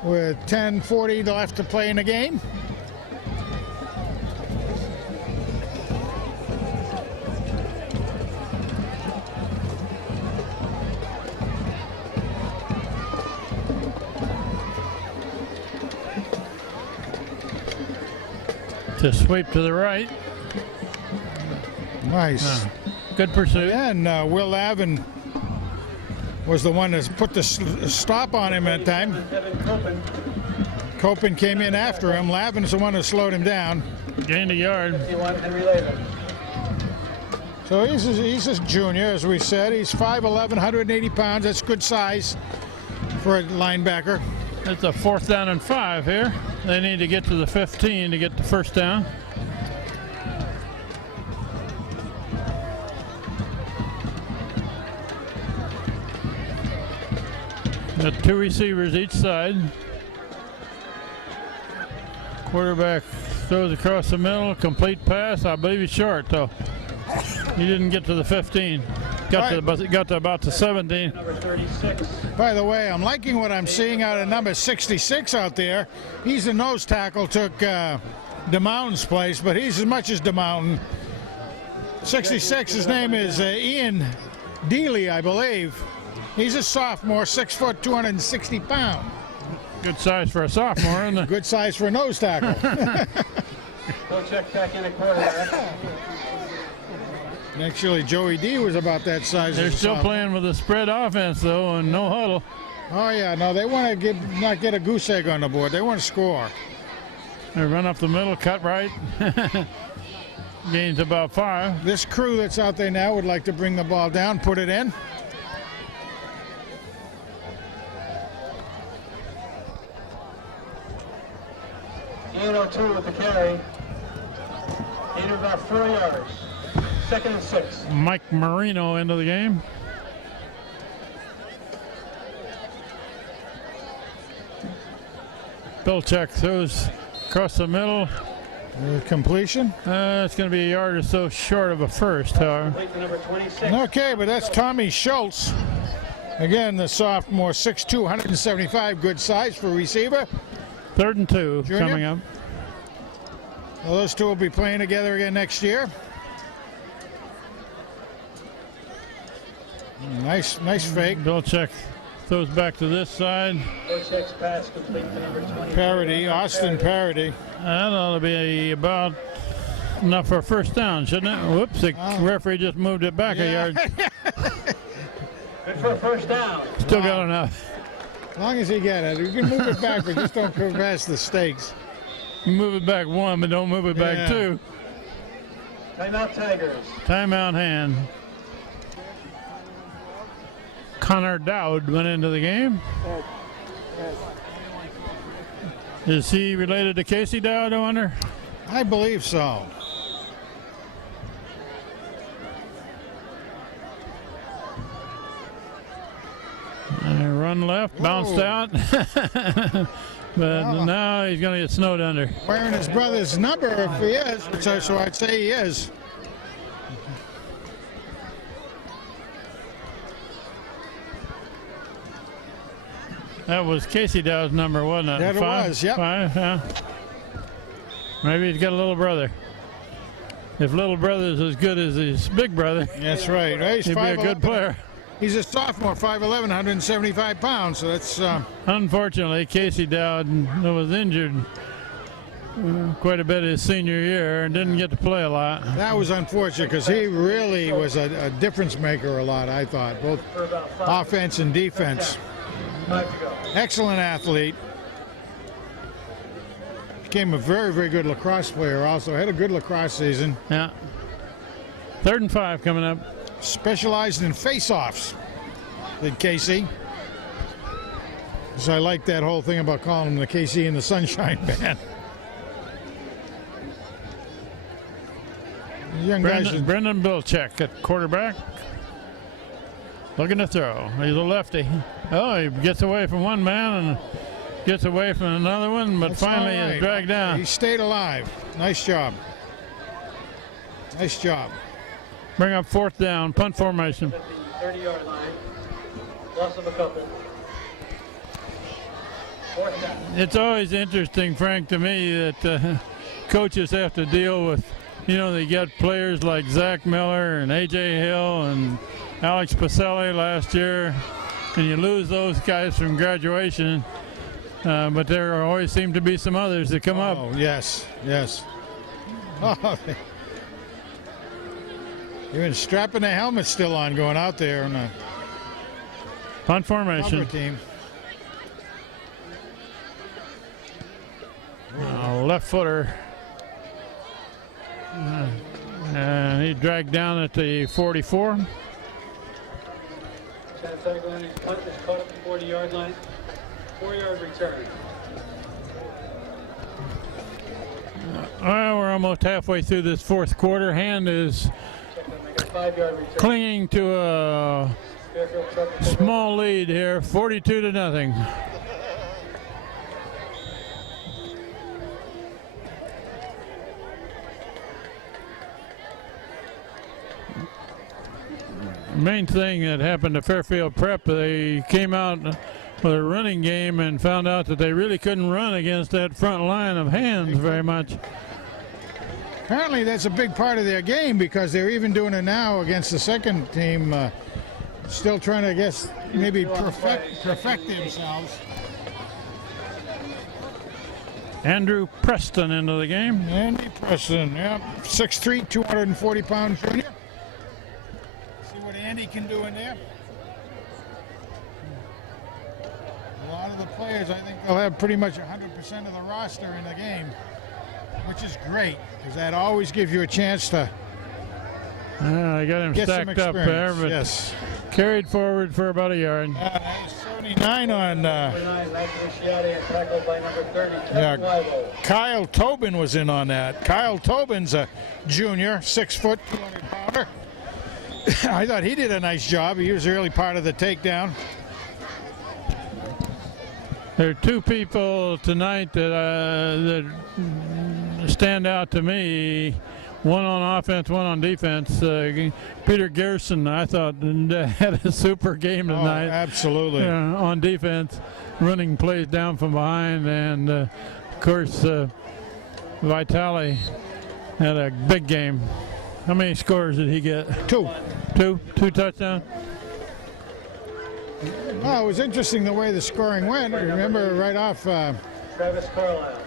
with 10:40 left to play in the game. To sweep to the right. Nice. Good pursuit. Yeah, and Will Lavin was the one that put the stop on him that time. Kevin Copen. Copen came in after him. Lavin's the one who slowed him down. Gained a yard. 51, Henry Levin. So he's a junior, as we said. He's 5'11", 180 pounds. That's good size for a linebacker. It's a 4th down and 5 here. They need to get to the 15 to get the first down. Got 2 receivers each side. Quarterback throws across the middle, complete pass. I believe he's short, though. He didn't get to the 15. Got to about the 17. Number 36. By the way, I'm liking what I'm seeing out of number 66 out there. He's a nose tackle, took DeMountain's place, but he's as much as DeMountain. 66, his name is Ian Dealey, I believe. He's a sophomore, 6 foot, 260 pounds. Good size for a sophomore, isn't it? Good size for a nose tackle. Go check back in the quarterback. Actually, Joey D was about that size. They're as a still sophomore. playing with a spread offense, though, and no huddle. Oh, yeah, no, they want to not get a goose egg on the board. They want to score. They run up the middle, cut right. Gains about 5. This crew that's out there now would like to bring the ball down, put it in. Gain of 2 with the carry. Gain of about 4 yards. 2nd and 6. Mike Marino into the game. Bilchek throws across the middle. Completion. It's going to be a yard or so short of a first, however. Complete to number 26. Okay, but that's Tommy Schultz. Again, the sophomore, 6'2", 175, good size for receiver. 3rd and 2 Junior? coming up. Well, those two will be playing together again next year. Nice fake. Bilchek throws back to this side. Check's pass complete to number 20. Parody, Austin Parody. That ought to be about enough for a first down, shouldn't it? Whoops, the referee just moved it back a yard. Good for a first down. Still got enough. As long as he get it. You can move it back, but just don't pass the stakes. You move it back 1, but don't move it back Yeah. 2. Timeout Tigers. Timeout hand. Connor Dowd went into the game. Is he related to Casey Dowd, I wonder? I believe so. And run left, bounced out. But now he's going to get snowed under. Wearing his brother's number if he is, so I'd say he is. That was Casey Dow's number, wasn't it? That it Five? was, yep. 5, yeah. Maybe he's got a little brother. If little brother's as good as his big brother, That's right. He's he'd be a good 5'11". player. He's a sophomore, 5'11", 175 pounds. So that's Unfortunately, Casey Dowd was injured quite a bit his senior year and didn't get to play a lot. that was unfortunate because he really was a difference maker a lot. I thought both offense and defense. 5 to go. Excellent athlete. Became a very, very good lacrosse player. Also had a good lacrosse season. Yeah. 3rd and 5 coming up. Specialized in face-offs, did Casey. So I like that whole thing about calling him the Casey and the Sunshine Band. Young guys. Brendan Bilchek at quarterback. Looking to throw. He's a lefty. Oh, he gets away from one man and gets away from another one, but That's finally all right. is dragged down. He stayed alive. Nice job. Nice job. Bring up 4th down, punt formation. At the 30-yard line. Loss of a couple. 4th down. It's always interesting, Frank, to me that coaches have to deal with, they got players like Zach Miller and A.J. Hill and Alex Pacelli last year, and you lose those guys from graduation, but there always seem to be some others that come up. Oh, yes, yes. Oh, even strapping the helmet still on going out there on the Punt formation. cover team. Left footer. And he dragged down at the 44. Chad Tigerland's punt is caught at the 40-yard line. 4-yard return. Well, we're almost halfway through this 4th quarter. Hand is Make a 5-yard return. clinging to a Fairfield truck will take small lead here, 42-0. Main thing that happened to Fairfield Prep, they came out with a running game and found out that they really couldn't run against that front line of Hands very much. Apparently that's a big part of their game because they're even doing it now against the second team. Still trying to, I guess, maybe perfect themselves. Andrew Preston into the game. Andy Preston, yeah, 6'3", 240-pound junior. See what Andy can do in there. A lot of the players, I think they'll have pretty much 100% of the roster in the game, which is great because that always gives you a chance to I got him get some stacked up there, experience. but Yes. carried forward for about a yard. That was 79 on 49, Mike Luciati, and tackled by number 30, Yeah. Kevin Weibo. Kyle Tobin was in on that. Kyle Tobin's a junior, 6 foot, 200-pounder. I thought he did a nice job. He was really part of the takedown. There are two people tonight that stand out to me. One on offense, one on defense. Peter Gerson, I thought, had a super game tonight. Oh, absolutely. On defense, running plays down from behind, and of course, Vitale had a big game. How many scores did he get? Two. Two touchdowns. Well, it was interesting the way the scoring went. Remember, right off, Travis Carlisle.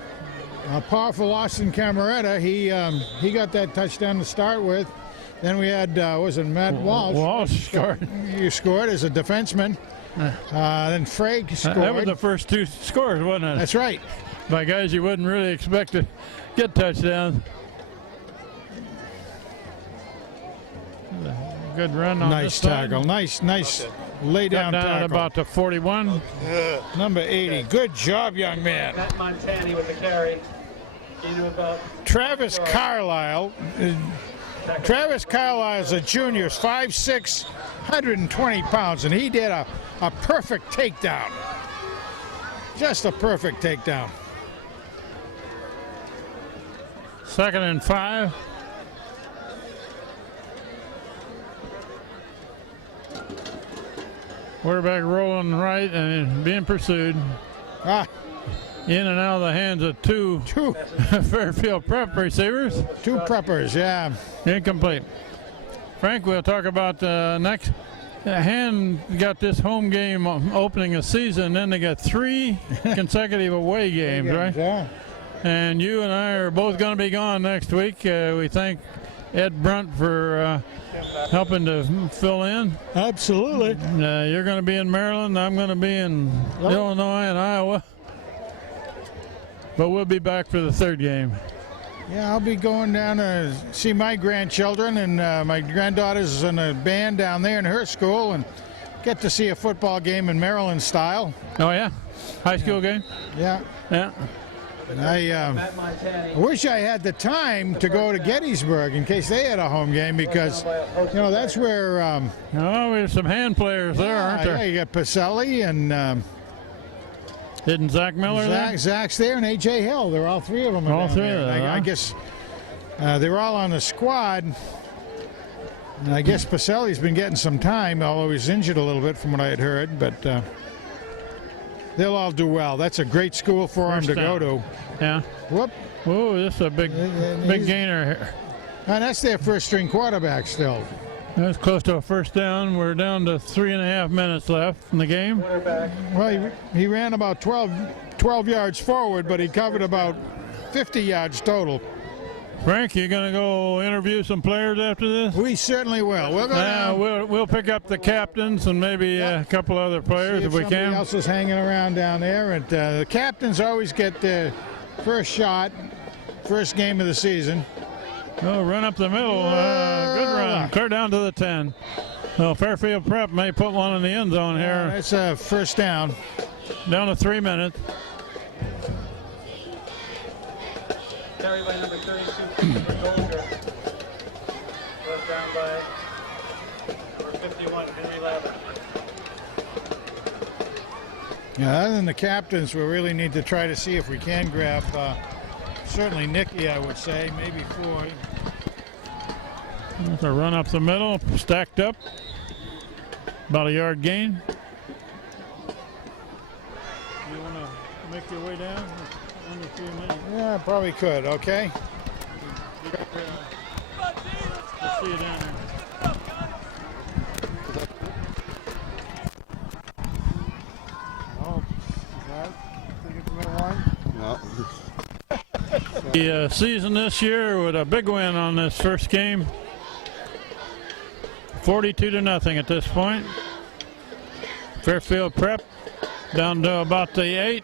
powerful Austin Cameretta. He got that touchdown to start with. Then we had was it Matt Walsh? Walsh scored. You scored as a defenseman. Then Frake scored. That was the first two scores, wasn't it? That's right. By guys you wouldn't really expect to get touchdowns. Good run on Nice this side. tackle. Nice lay Got down down at tackle. about the 41. Number 80. Good job, young man. Matt Montani with the carry. Into about Travis Carlisle. Travis Carlisle is a junior, 5'6", 120 pounds, and he did a perfect takedown. Just a perfect takedown. 2nd and 5. Quarterback rolling right and being pursued. Ah, In and out of the hands of two Fairfield Prep receivers. two preppers, yeah. Incomplete. Frank, we'll talk about next. Hand got this home game opening a season, then they got 3 consecutive away games, right? Yeah. And you and I are both going to be gone next week. We thank Ed Brunt for helping to fill in. Absolutely. You're going to be in Maryland. I'm going to be in Illinois and Iowa. But we'll be back for the 3rd game. Yeah, I'll be going down to see my grandchildren, and my granddaughter's in a band down there in her school, and get to see a football game in Maryland style. Oh, yeah? High school game? Yeah. Yeah. And I wish I had the time to go to Gettysburg in case they had a home game, because, you know, that's where... Oh, there's some hand players there, aren't there? Yeah, you got Pacelli and... Isn't Zach Miller there? Zach's there, and A.J. Hill. They're all 3 of them. All 3 there. of them. I guess they're all on the squad. And I guess Pacelli's been getting some time, although he's injured a little bit from what I had heard. But they'll all do well. That's a great school for them to go to. Yeah. Whoop. Whoa, this is a big gainer here. And that's their first-string quarterback still. That's close to a first down. We're down to 3.5 minutes left in the game. Well, he ran about 12 yards forward, but he covered about 50 yards total. Frank, you going to go interview some players after this? We certainly will. We'll go down. We'll pick up the captains and maybe a couple other players if we can. Somebody else is hanging around down there. And the captains always get the first shot, first game of the season. Oh, run up the middle. Good run. Clear down to the 10. Well, Fairfield Prep may put one in the end zone here. That's a first down. Down to 3 minutes. Carry by number 32, Christopher Golger. Goes down by number 51, Henry Lavin. Yeah, other than the captains, we really need to try to see if we can grab certainly Nicky, I would say, maybe Floyd. That's a run up the middle, stacked up. About a yard gain. You want to make your way down? Under 3 minutes. Yeah, probably could, okay? Let's see you down there. Oh, think it's middle one? No. The season this year with a big win on this first game. 42-0 at this point. Fairfield Prep down to about the 8.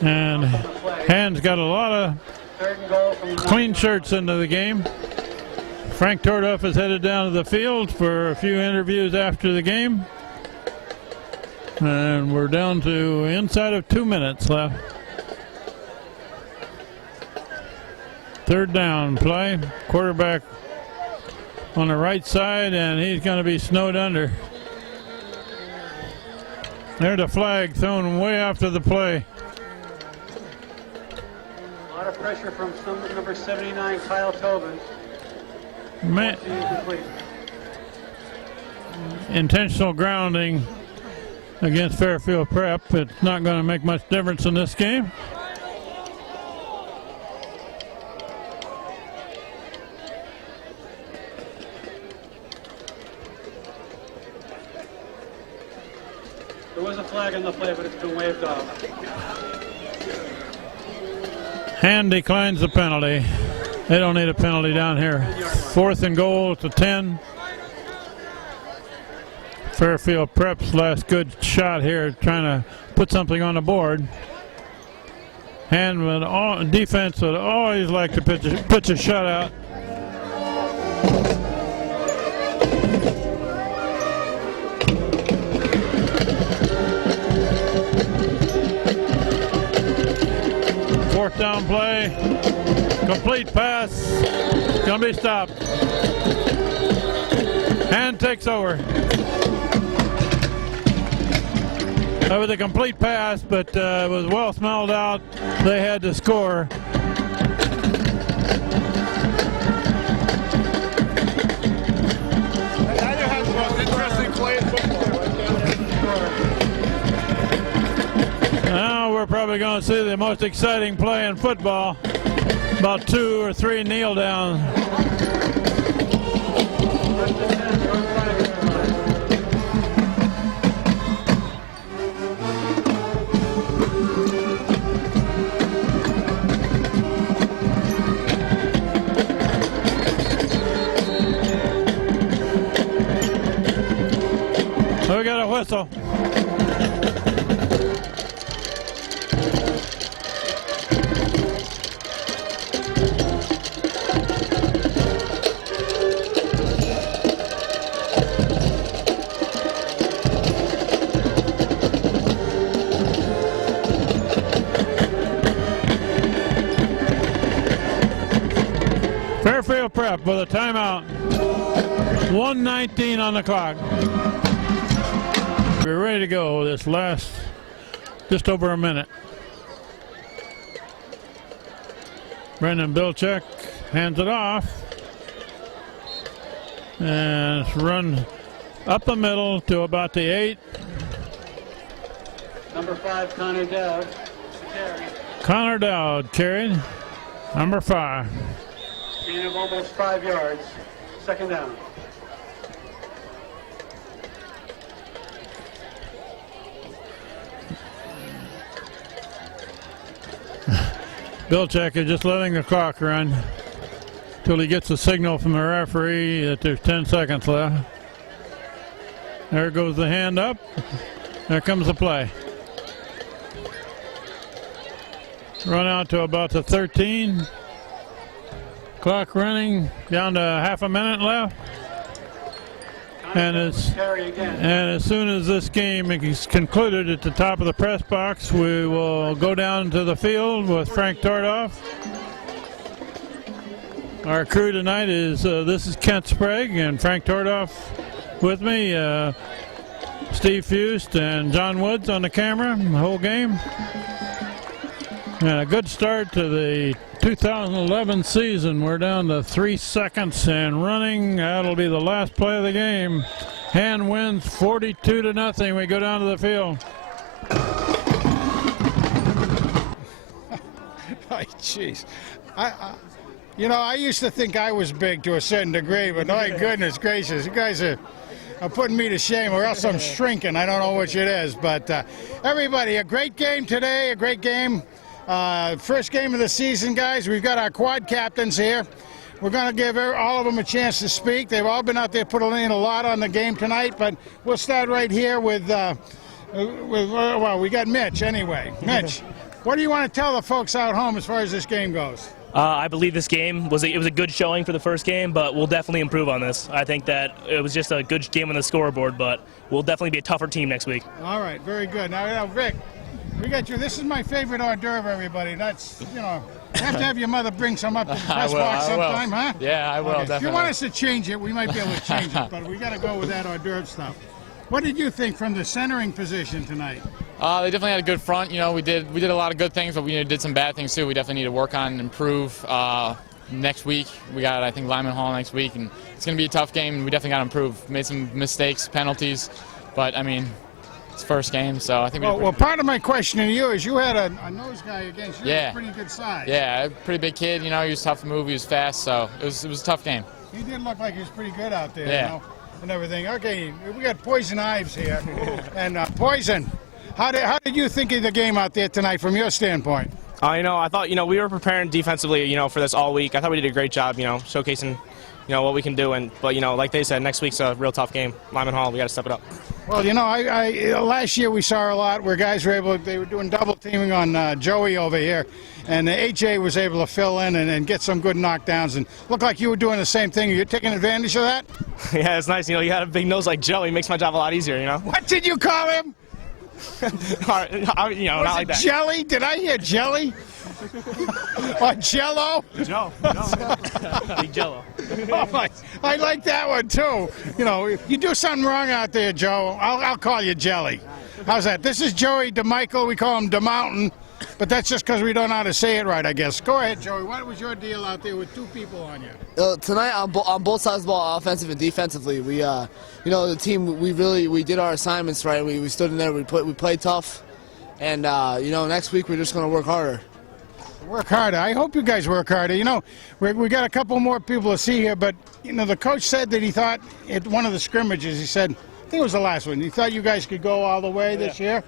And Hand's got a lot of clean shirts into the game. Frank Tordoff is headed down to the field for a few interviews after the game. And we're down to inside of 2 minutes left. 3rd down play. Quarterback on the right side, and he's going to be snowed under. There's a flag thrown way after the play. A lot of pressure from number 79, Kyle Tobin. Intentional grounding against Fairfield Prep. It's not going to make much difference in this game. There was a flag on the play, but it's been waved off. Hand declines the penalty. They don't need a penalty down here. 4th and goal at the 10. Fairfield Prep's last good shot here, trying to put something on the board. Hand would defense would always like to pitch a shutout. Fourth down play, complete pass, gonna be stopped. Hand takes over. That was a complete pass, but it was well smelled out. They had to score. Now we're probably going to see the most exciting play in football. About 2 or 3 kneel down. We got a whistle. Fairfield Prep with a timeout. 1:19 on the clock. We're ready to go this last just over a minute. Brendan Bilchek hands it off. And it's run up the middle to about the 8. Number 5, Connor Dowd. Connor Dowd carried. Number 5. Gain of almost 5 yards. Second down. Bilchek is just letting the clock run until he gets a signal from the referee that there's 10 seconds left. There goes the hand up. There comes the play. Run out to about the 13. Clock running down to half a minute left. And as soon as this game is concluded at the top of the press box, we will go down to the field with Frank Tordoff. Our crew tonight is, this is Kent Sprague and Frank Tordoff with me, Steve Fust and John Woods on the camera the whole game. And a good start to the 2011 season. We're down to 3 seconds and running. That'll be the last play of the game. Han wins 42-0. We go down to the field. Oh, jeez. You know, I used to think I was big to a certain degree, but my goodness gracious, you guys are putting me to shame, or else I'm shrinking. I don't know which it is. But everybody, a great game today, a great game. First game of the season, guys. We've got our quad captains here. We're going to give all of them a chance to speak. They've all been out there putting in a lot on the game tonight, but we'll start right here with well, we got Mitch anyway. Mitch, what do you want to tell the folks out home as far as this game goes? I believe this game was a good showing for the first game, but we'll definitely improve on this. I think that it was just a good game on the scoreboard, but we'll definitely be a tougher team next week. All right, very good. Now, Rick, we got you. This is my favorite hors d'oeuvre, everybody. That's, you know, you have to have your mother bring some up to the press box sometime, huh? Yeah, I will, okay. definitely. If you want us to change it, we might be able to change it, but we got to go with that hors d'oeuvre stuff. What did you think from the centering position tonight? They definitely had a good front. You know, we did a lot of good things, but we did some bad things too. We definitely need to work on and improve. Next week we got, I think, Lyman Hall next week, and it's going to be a tough game. And we definitely got to improve. Made some mistakes, penalties, but I mean, it's first game, so I think. Well, part of my question to you is you had a nose guy against you. Yeah. Pretty good size. Yeah, pretty big kid. You know, he was tough to move. He was fast, so it was a tough game. He did look like he was pretty good out there. Yeah. You know, and everything. Okay, we got Poison Ives here, and Poison. How did you think of the game out there tonight from your standpoint? You know, I thought, you know, we were preparing defensively, you know, for this all week. I thought we did a great job, you know, showcasing, you know, what we can do. But, you know, like they said, next week's a real tough game. Lyman Hall, we got to step it up. Well, you know, last year we saw a lot where guys were they were doing double teaming on Joey over here, and AJ was able to fill in and get some good knockdowns, and looked like you were doing the same thing. Are you taking advantage of that? Yeah, it's nice. You know, you got a big nose like Joey. Makes my job a lot easier, you know. What did you call him? You know, not like that. Jelly? Did I hear jelly? What, Jello? Joe. Big Jello. Oh my, I like that one too. You know, if you do something wrong out there, Joe, I'll call you Jelly. How's that? This is Joey DeMichael. We call him DeMountain, but that's just because we don't know how to say it right, I guess. Go ahead, Joey. What was your deal out there with 2 people on you? Tonight on both sides of the ball, offensive and defensively, we, the team, we did our assignments right. We stood in there. We played tough, and next week we're just going to work harder. Work harder. I hope you guys work harder. You know, we got a couple more people to see here, but the coach said that he thought at one of the scrimmages, he said, I think it was the last one, he thought you guys could go all the way this year.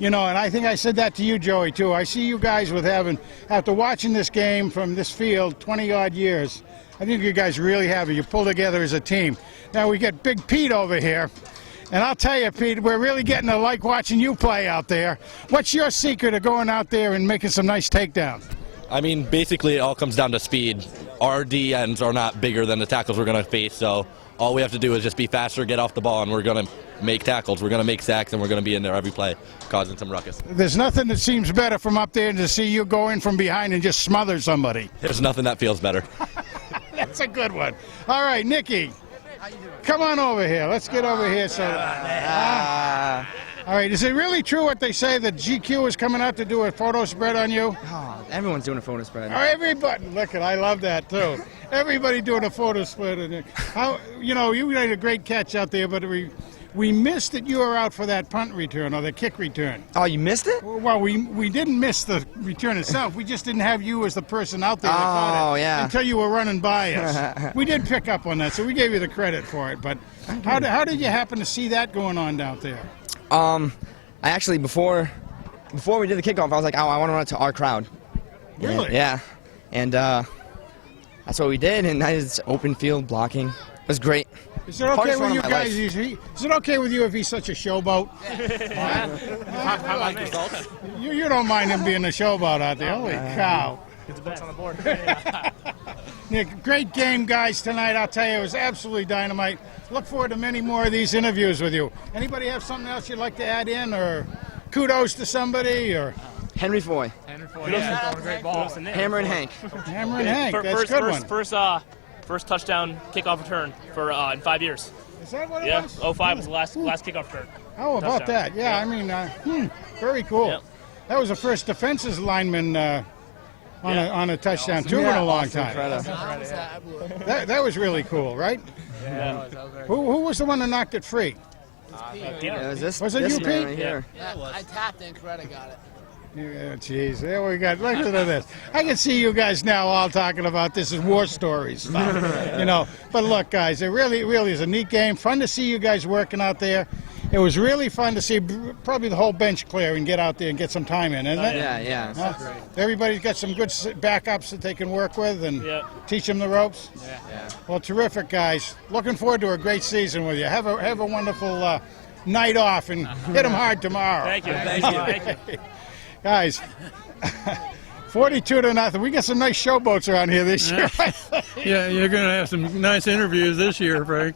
And I think I said that to you, Joey, too. I see you guys with after watching this game from this field 20-odd years, I think you guys really have it. You pull together as a team. Now we get Big Pete over here. And I'll tell you, Pete, we're really getting to like watching you play out there. What's your secret of going out there and making some nice takedowns? I mean, basically it all comes down to speed. Our DNs are not bigger than the tackles we're going to face, so all we have to do is just be faster, get off the ball, and we're going to make tackles. We're going to make sacks, and we're going to be in there every play, causing some ruckus. There's nothing that seems better from up there than to see you go in from behind and just smother somebody. There's nothing that feels better. That's a good one. All right, Nikki, come on over here. Let's get over here. All right, is it really true what they say that GQ is coming out to do a photo spread on you? Oh, everyone's doing a photo spread. Oh, everybody. Look, I love that, too. Everybody doing a photo spread. You made a great catch out there, but we missed that you were out for that punt return or the kick return. Oh, you missed it? Well, we didn't miss the return itself. We just didn't have you as the person out there that caught it until you were running by us. We did pick up on that, so we gave you the credit for it. But how did you happen to see that going on down there? I actually, before we did the kickoff, I was like, oh, I want to run it to our crowd. Really? Yeah. And that's what we did, and I just open field blocking. It was great. Is it okay with you guys? Is it okay with you if he's such a showboat? You don't mind him being a showboat out there? Holy cow! It's on the board. Nick, great game, guys, tonight. I'll tell you, it was absolutely dynamite. Look forward to many more of these interviews with you. Anybody have something else you'd like to add in, or kudos to somebody, or? Henry Foy. Yeah. Great ball. Hammer and Hank. Hammer and Hank. That's a good one. First touchdown kickoff return for in 5 years. Is that what it was? Yeah, 05 was the last kickoff return. How about that? Yeah, I mean, very cool. Yep. That was the first defensive lineman on a touchdown, too, in a long time. That was really cool, right? Yeah. Who was the one that knocked it free? Was it you, Pete? Right here. I tapped and Coretta got it. Yeah, jeez, there we go. Look at this. I can see you guys now all talking about this as war stories stuff, But look, guys, it really is a neat game. Fun to see you guys working out there. It was really fun to see probably the whole bench clear and get out there and get some time in, isn't it? Yeah. Huh? Everybody's got some good backups that they can work with and teach them the ropes. Yeah. Well, terrific, guys. Looking forward to a great season with you. Have a wonderful night off and hit them hard tomorrow. Thank you. Guys, 42-0. We got some nice showboats around here this year. Yeah, you're going to have some nice interviews this year, Frank.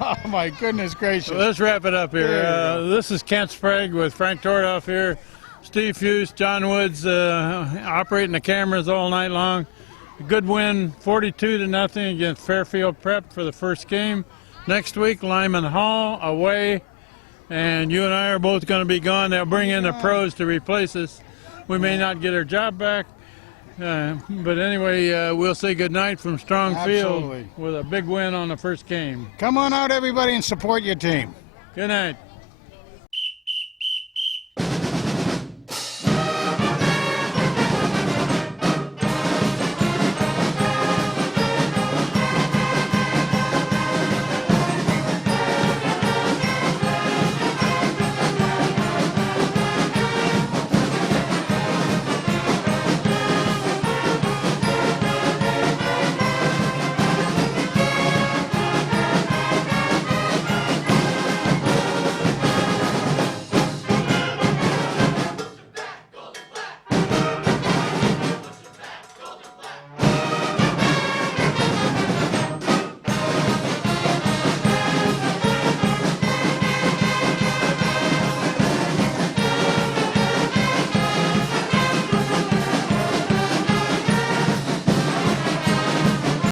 Oh, my goodness gracious. So let's wrap it up here. This is Kent Sprague with Frank Tordoff here. Steve Hughes, John Woods operating the cameras all night long. A good win, 42-0 against Fairfield Prep for the first game. Next week, Lyman Hall away. And you and I are both going to be gone. They'll bring in the pros to replace us. We may not get our job back. But anyway, we'll say good night from Strong Field with a big win on the first game. Come on out, everybody, and support your team. Good night.